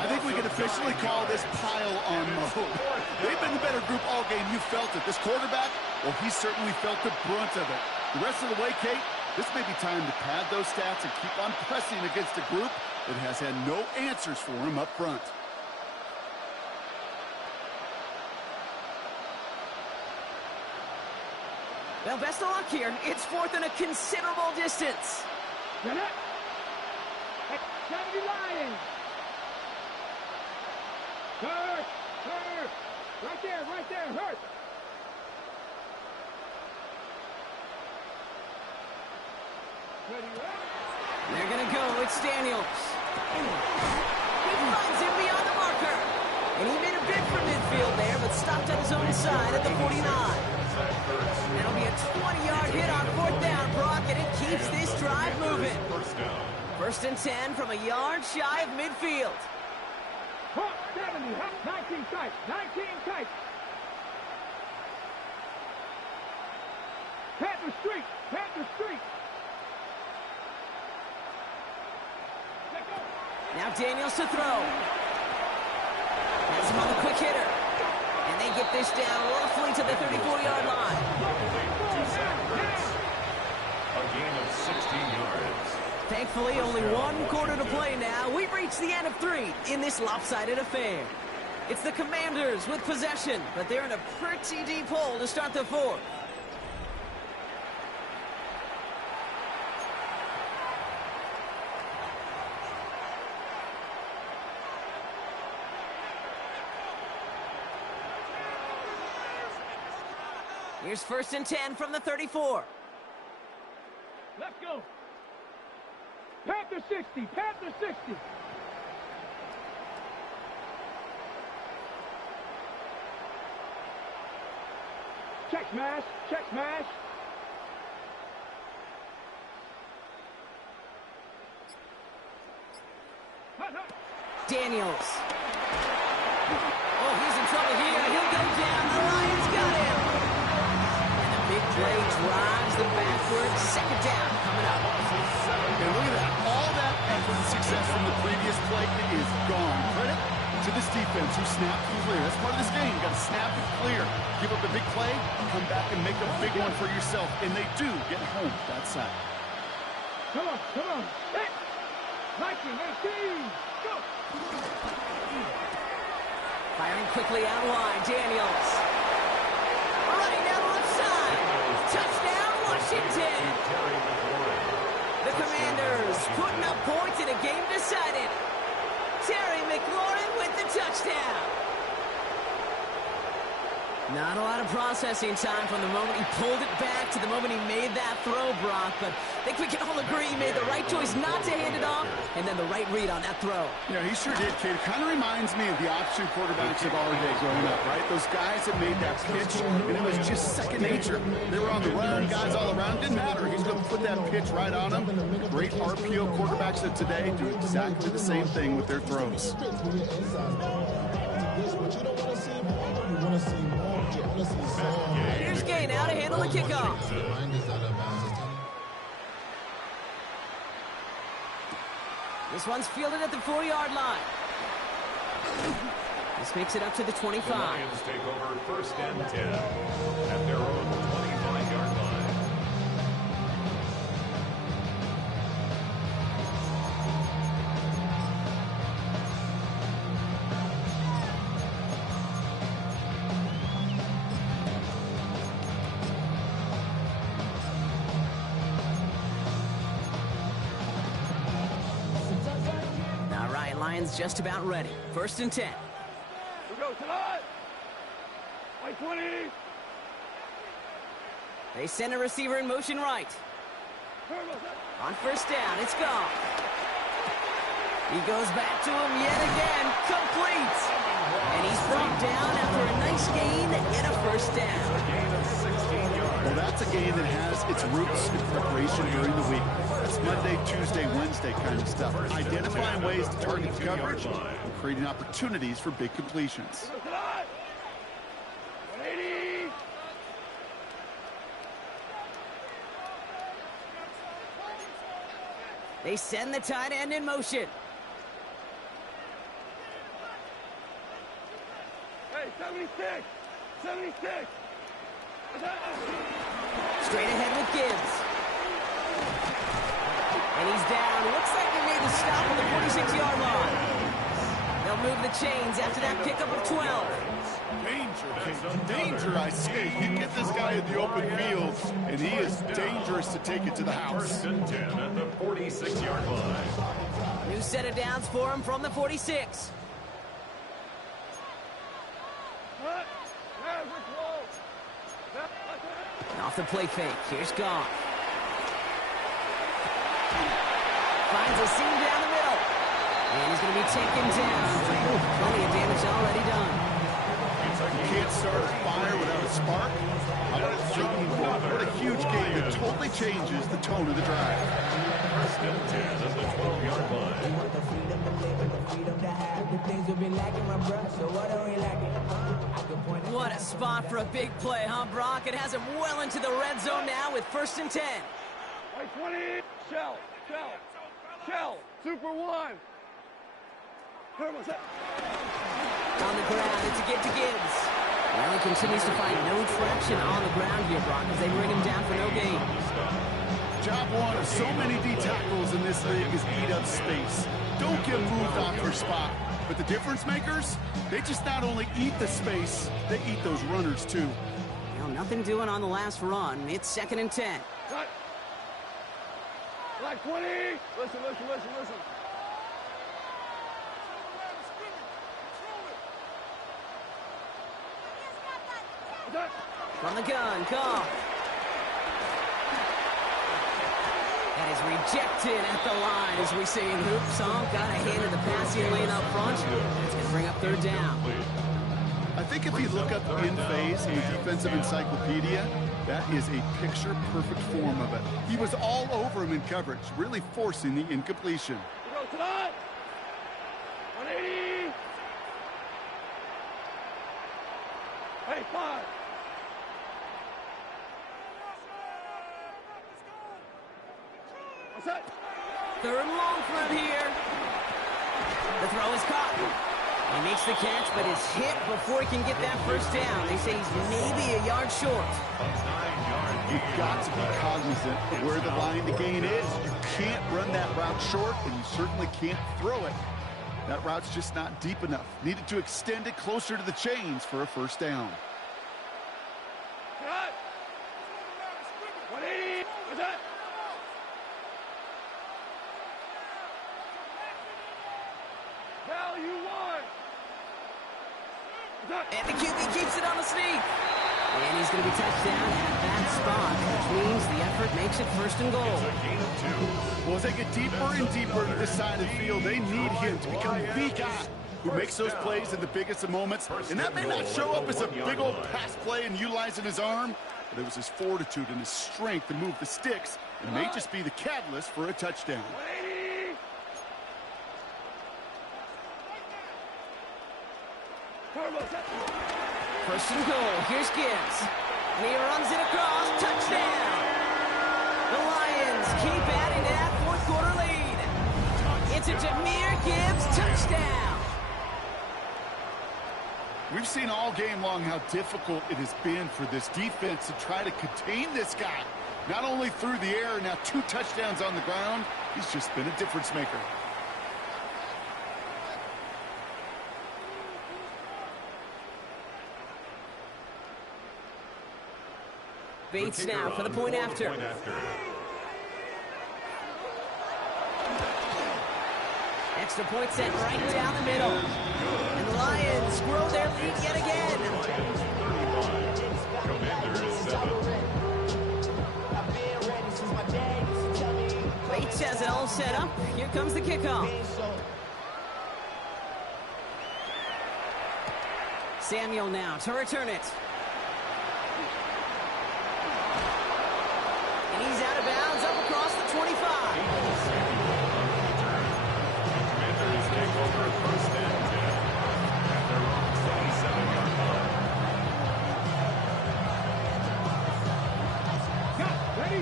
I think we can officially call this pile-on mode. They've been the better group all game. You felt it. This quarterback, well, he certainly felt the brunt of it. The rest of the way, Kate, this may be time to pad those stats and keep on pressing against a group that has had no answers for him up front. Well, best of luck here. It's fourth and a considerable distance. Get it. 70 Lions. Hurt. Right there, hurt. Ready, They're going to go. It's Daniels. He finds him beyond the marker. And he made a bid for midfield there, but stopped on his own side at the 49. That'll be a 20-yard hit on fourth down, Brock, and it keeps this drive moving. First and 10 from a yard shy of midfield. 70, 19 tight. Panther Street. Now Daniels to throw. That's him on the quick hitter. And they get this down roughly to the 34-yard line. A gain of 16 yards. Thankfully, only one quarter to play now. We've reached the end of 3 in this lopsided affair. It's the Commanders with possession, but they're in a pretty deep hole to start the fourth. Here's first and 10 from the 34. Let's go. Panther 60. Check smash. Daniels. Oh, he's in trouble here. He'll go down. The Lions got him. And the big play drives them backwards. Second down coming up. And look at that. All that effort and success from the previous play is gone. Credit to this defense who snapped and clear. That's part of this game. You got to snap and clear. Give up a big play, come back and make a big one for yourself. And they do get home that side. Come on. 19, 18. Go. Firing quickly out wide. Daniels. Running down the left side. Touchdown, Washington. The Commanders putting up points in a game decided. Terry McLaurin with the touchdown. Not a lot of processing time from the moment he pulled it back to the moment he made that throw, Brock. But I think we can all agree he made the right choice not to hand it off, and then the right read on that throw. Yeah, he sure did, kid. Kind of reminds me of the option quarterbacks of our day growing up, right? Those guys that made that pitch, and it was just second nature. They were on the run, guys all around. Didn't matter. He's going to put that pitch right on them. Great RPO quarterbacks of today do exactly the same thing with their throws. Here's Gay now to handle the kickoff. This one's fielded at the 4-yard line. This makes it up to the 25. The Lions take over 1st and 10 at their own 25-yard line. All right, Lions just about ready. 1st and 10. We go tonight. White 20. They send a receiver in motion right. Turbo. On 1st down, it's gone. He goes back to him yet again, complete. And he's brought down after a nice gain and a 1st down. Gain of 16 yards. Well, that's a game that has its roots in preparation during the week. It's Monday, Tuesday, Wednesday kind of stuff. Identifying ways to target the coverage and creating opportunities for big completions. We go tonight. 180. They send the tight end in motion. Hey, 76. 76. Straight ahead with Gibbs. And he's down. Looks like they made the stop on the 46-yard line. They'll move the chains after that pickup of 12. Danger, I say. You get this guy in the open field, and he is dangerous to take it to the house. 1st and 10 at the 46-yard line. New set of downs for him from the 46. Off the play fake. Here's Goff. Finds a seam down the middle. And he's going to be taken down. Plenty of damage already done. You can't start a fire without a spark. How about a jumping ball? What a huge game that totally changes the tone of the drive. 1st and 10 at the 12-yard line. What a spot for a big play, huh, Brock? It has him well into the red zone now with 1st and 10. White 20. Shell. Super 1. Turbo set. On the ground, it's a get to Gibbs. Well, he continues to find no traction on the ground here, Brock, as they bring him down for no gain. Job one of so many D tackles in this league is eat up space. Don't get moved off your spot. But the difference makers, they just not only eat the space, they eat those runners too. Well, nothing doing on the last run. It's 2nd and 10. Cut. Black 20. Listen. From the gun, Goff. That is rejected at the line, as we say in hoops. Got a hand in the passing lane up front. It's going to bring up 3rd down. I think if you look up in phase in the defensive encyclopedia, that is a picture-perfect form of it. He was all over him in coverage, really forcing the incompletion. We go tonight. 180. Hey, 5. What's that? 3rd and long for him here. The throw is caught. He makes the catch, but is hit before he can get that 1st down. They say he's maybe a yard short. You've got to be cognizant of where the line to gain is. You can't run that route short, and you certainly can't throw it. That route's just not deep enough. Needed to extend it closer to the chains for a 1st down. Cut. 180. What's that? Value 1. And the QB keeps it on the sneak. And he's going to be touched down at that spot, which means the effort makes it 1st and goal. Well, as they get deeper and deeper into this side of the field, they need him to become the guy who makes those plays in the biggest of moments. And that may not show up as a big old pass play and utilizing his arm, but it was his fortitude and his strength to move the sticks. It may just be the catalyst for a touchdown. 180. Turbo set. 1st and goal. Here's Gibbs. And he runs it across. Touchdown! The Lions keep adding to that 4th quarter lead. It's a Jahmyr Gibbs touchdown. We've seen all game long how difficult it has been for this defense to try to contain this guy. Not only through the air, now 2 touchdowns on the ground. He's just been a difference maker. Bates now for the point after. Extra point sent right down the middle. And the Lions grow their lead yet again. Bates has it all set up. Here comes the kickoff. Samuel now to return it. And he's out of bounds up across the 25. Commanders take over 1st and 10 at their own 27-yard line.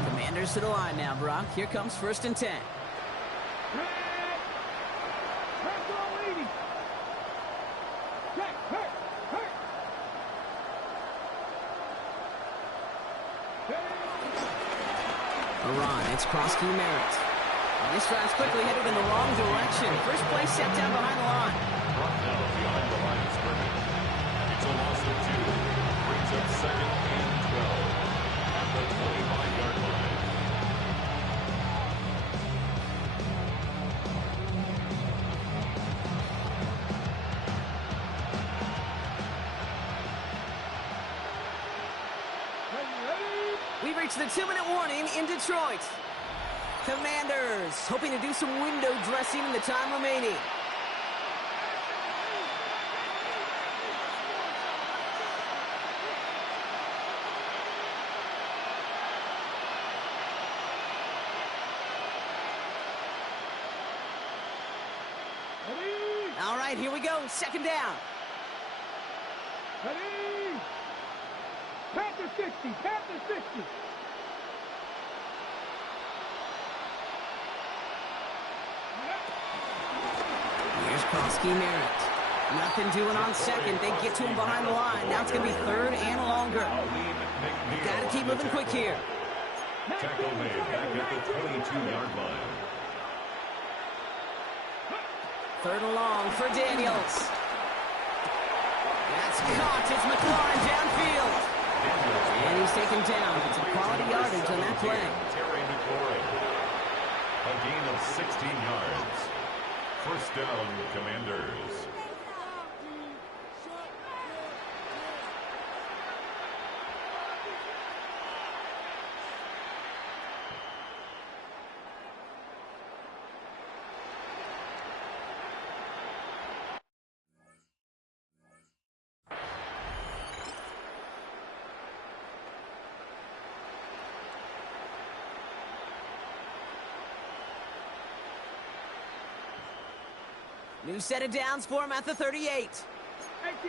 Commanders to the line now, Brock. Here comes 1st and 10. Iran, it's Krosky Merritt. And this drive's quickly headed in the wrong direction. First play set down behind the line. Brought down behind the line of scrimmage. It's a loss of 2. Brings up 2nd and 12 at the 25-yard line. We've reached the 2-minute warning in Detroit. Commanders hoping to do some window dressing in the time remaining. All right, here we go. 2nd down. Ready? Panther 60, Panther 60. Here's Krosky Merritt. Nothing doing on 2nd. They get to him behind the line. Now it's going to be 3rd and longer. Got to keep moving quick here. Tackle made back at the 22-yard line. 3rd and long for Daniels. That's caught. It's McLaurin downfield. And he's taken down. It's a quality yardage on that play. Terry McLaurin. A gain of 16 yards. 1st down, Commanders. New set of downs for him at the 38. 18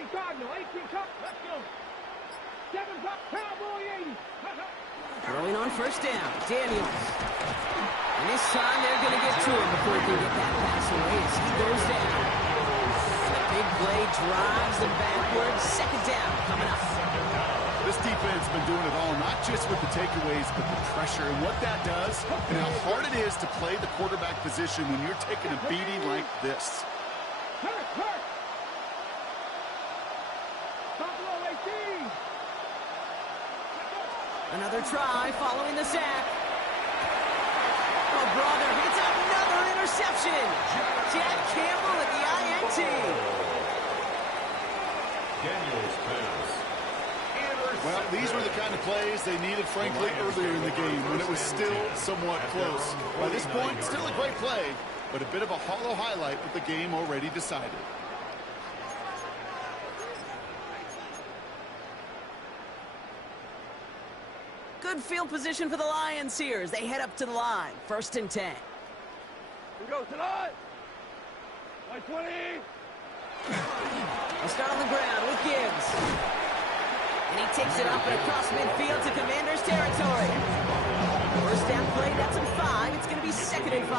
Cardinal, 18 Cup, let's go. 7 Cup, Cowboy 80. Throwing on 1st down, Daniels. And this time they're going to get to him before he can get that pass away as he goes down. The big play drives them backwards. 2nd down coming up. This defense has been doing it all, not just with the takeaways, but the pressure and what that does and how hard it is to play the quarterback position when you're taking a beating like this. Another try following the sack. Oh, brother, it's another interception. Jack Campbell at the INT. Daniels pass. Well, these were the kind of plays they needed, frankly, earlier in the game when it was still somewhat close. By this point, still a great play, but a bit of a hollow highlight with the game already decided. Good field position for the Lions here as they head up to the line. 1st and 10. We go to line. By 20. They'll start on the ground with Gibbs. And he takes it up and across midfield to Commanders territory. 1st down play, that's in 5. It's going to be 2nd and 5.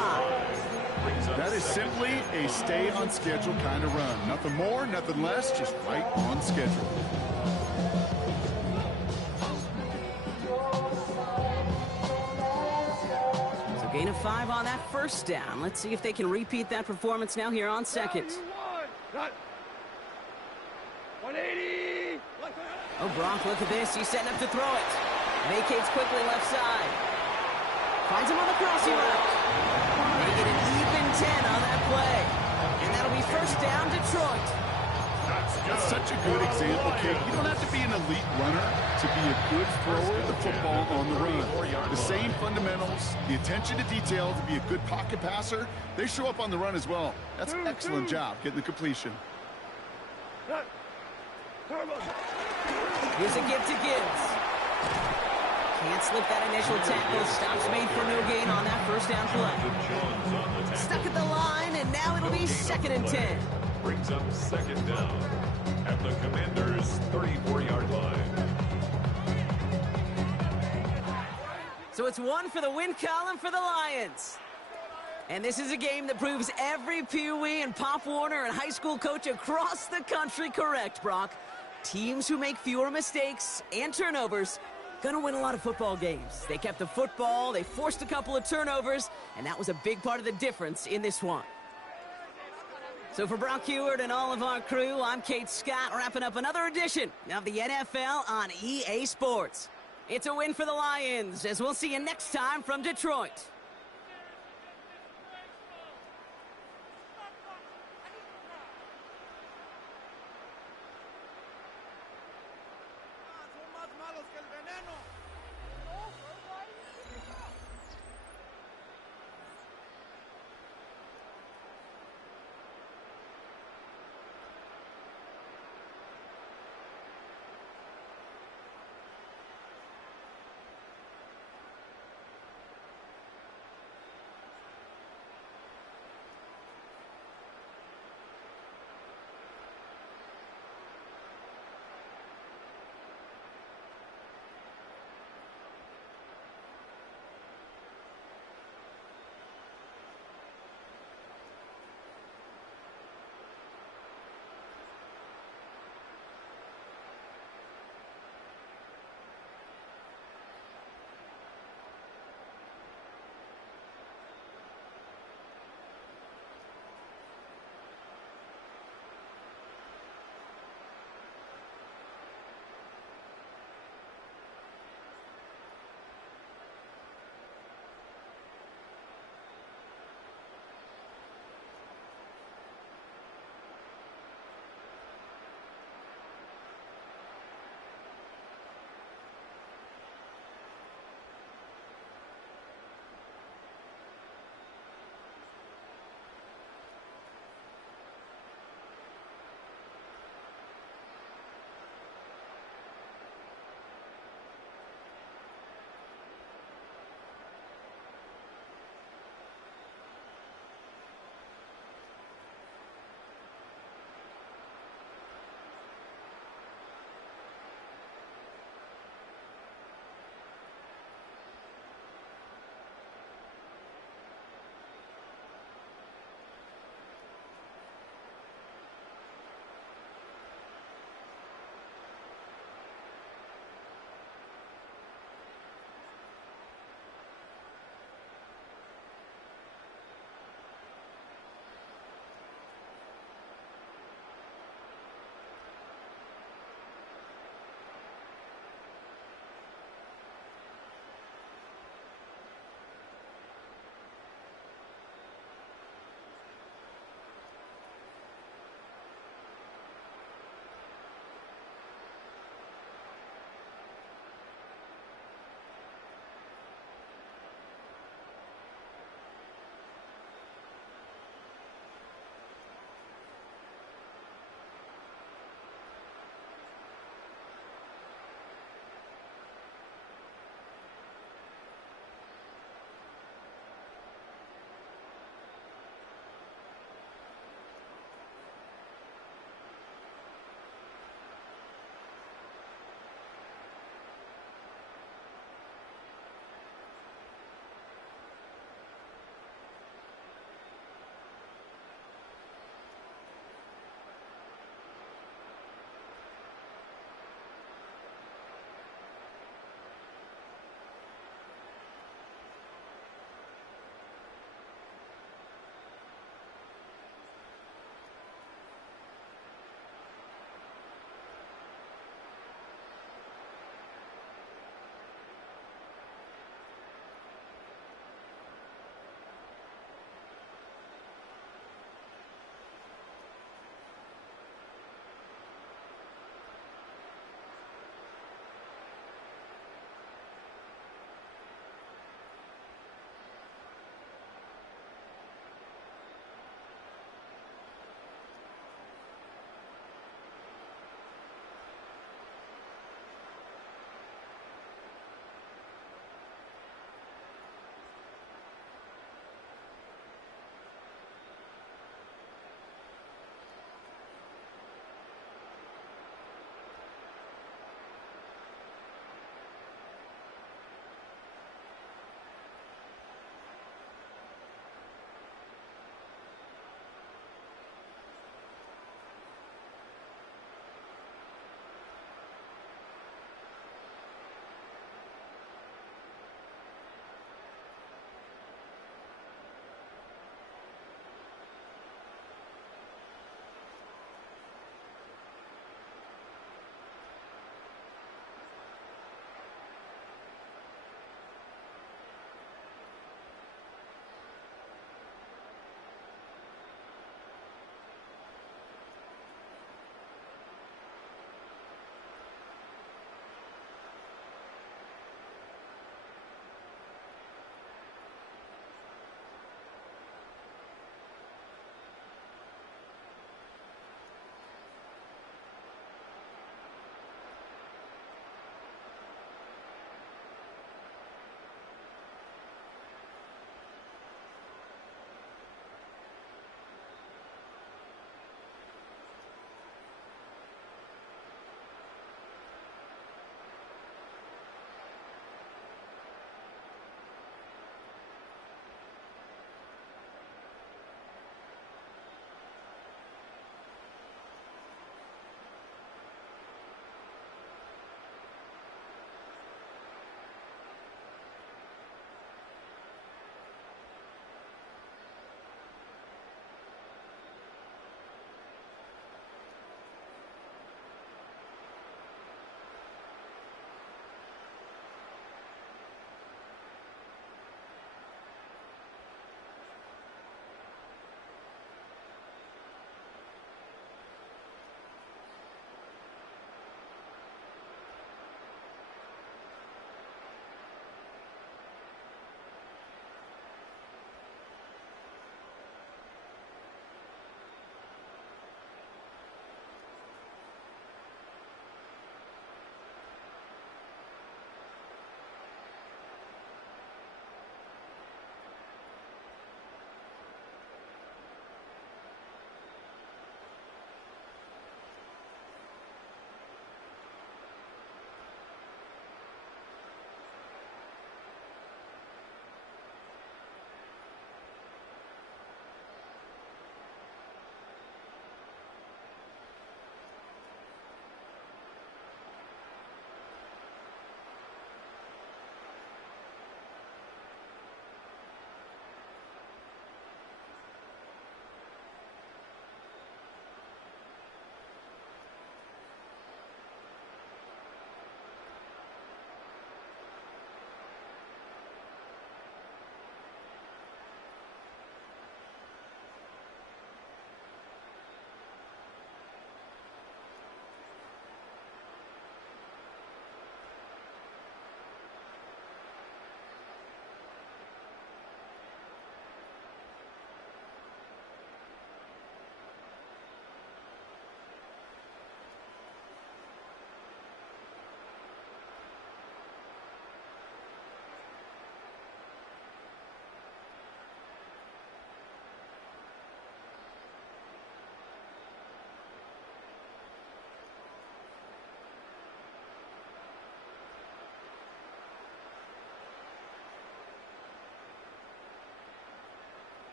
brings up That is second simply down. a stay on schedule kind of run. Nothing more, nothing less, just right on schedule. So gain of 5 on that first down. Let's see if they can repeat that performance now here on second. 180. Oh, Brock, look at this. He's setting up to throw it. Vacates quickly left side. Finds him on the crossing route. They get an even 10 on that play. And that'll be first down, Detroit. That's such a good example, Kate. You don't have to be an elite runner to be a good thrower of the football on the run. The same fundamentals, the attention to detail to be a good pocket passer, they show up on the run as well. That's an excellent job getting the completion. Here's a give to Gibbs. Can't slip that initial tackle. Stops made for no gain on that first down play. Stuck at the line, and now it'll be second and 10. Brings up second down at the Commanders' 34-yard line. So it's 1 for the win column for the Lions. And this is a game that proves every Pee Wee and Pop Warner and high school coach across the country correct, Brock. Teams who make fewer mistakes and turnovers gonna win a lot of football games. They kept the football, they forced a couple of turnovers, and that was a big part of the difference in this one. So for Brock Heward and all of our crew, I'm Kate Scott, wrapping up another edition of the NFL on EA Sports. It's a win for the Lions, as we'll see you next time from Detroit. Son más malos que el veneno.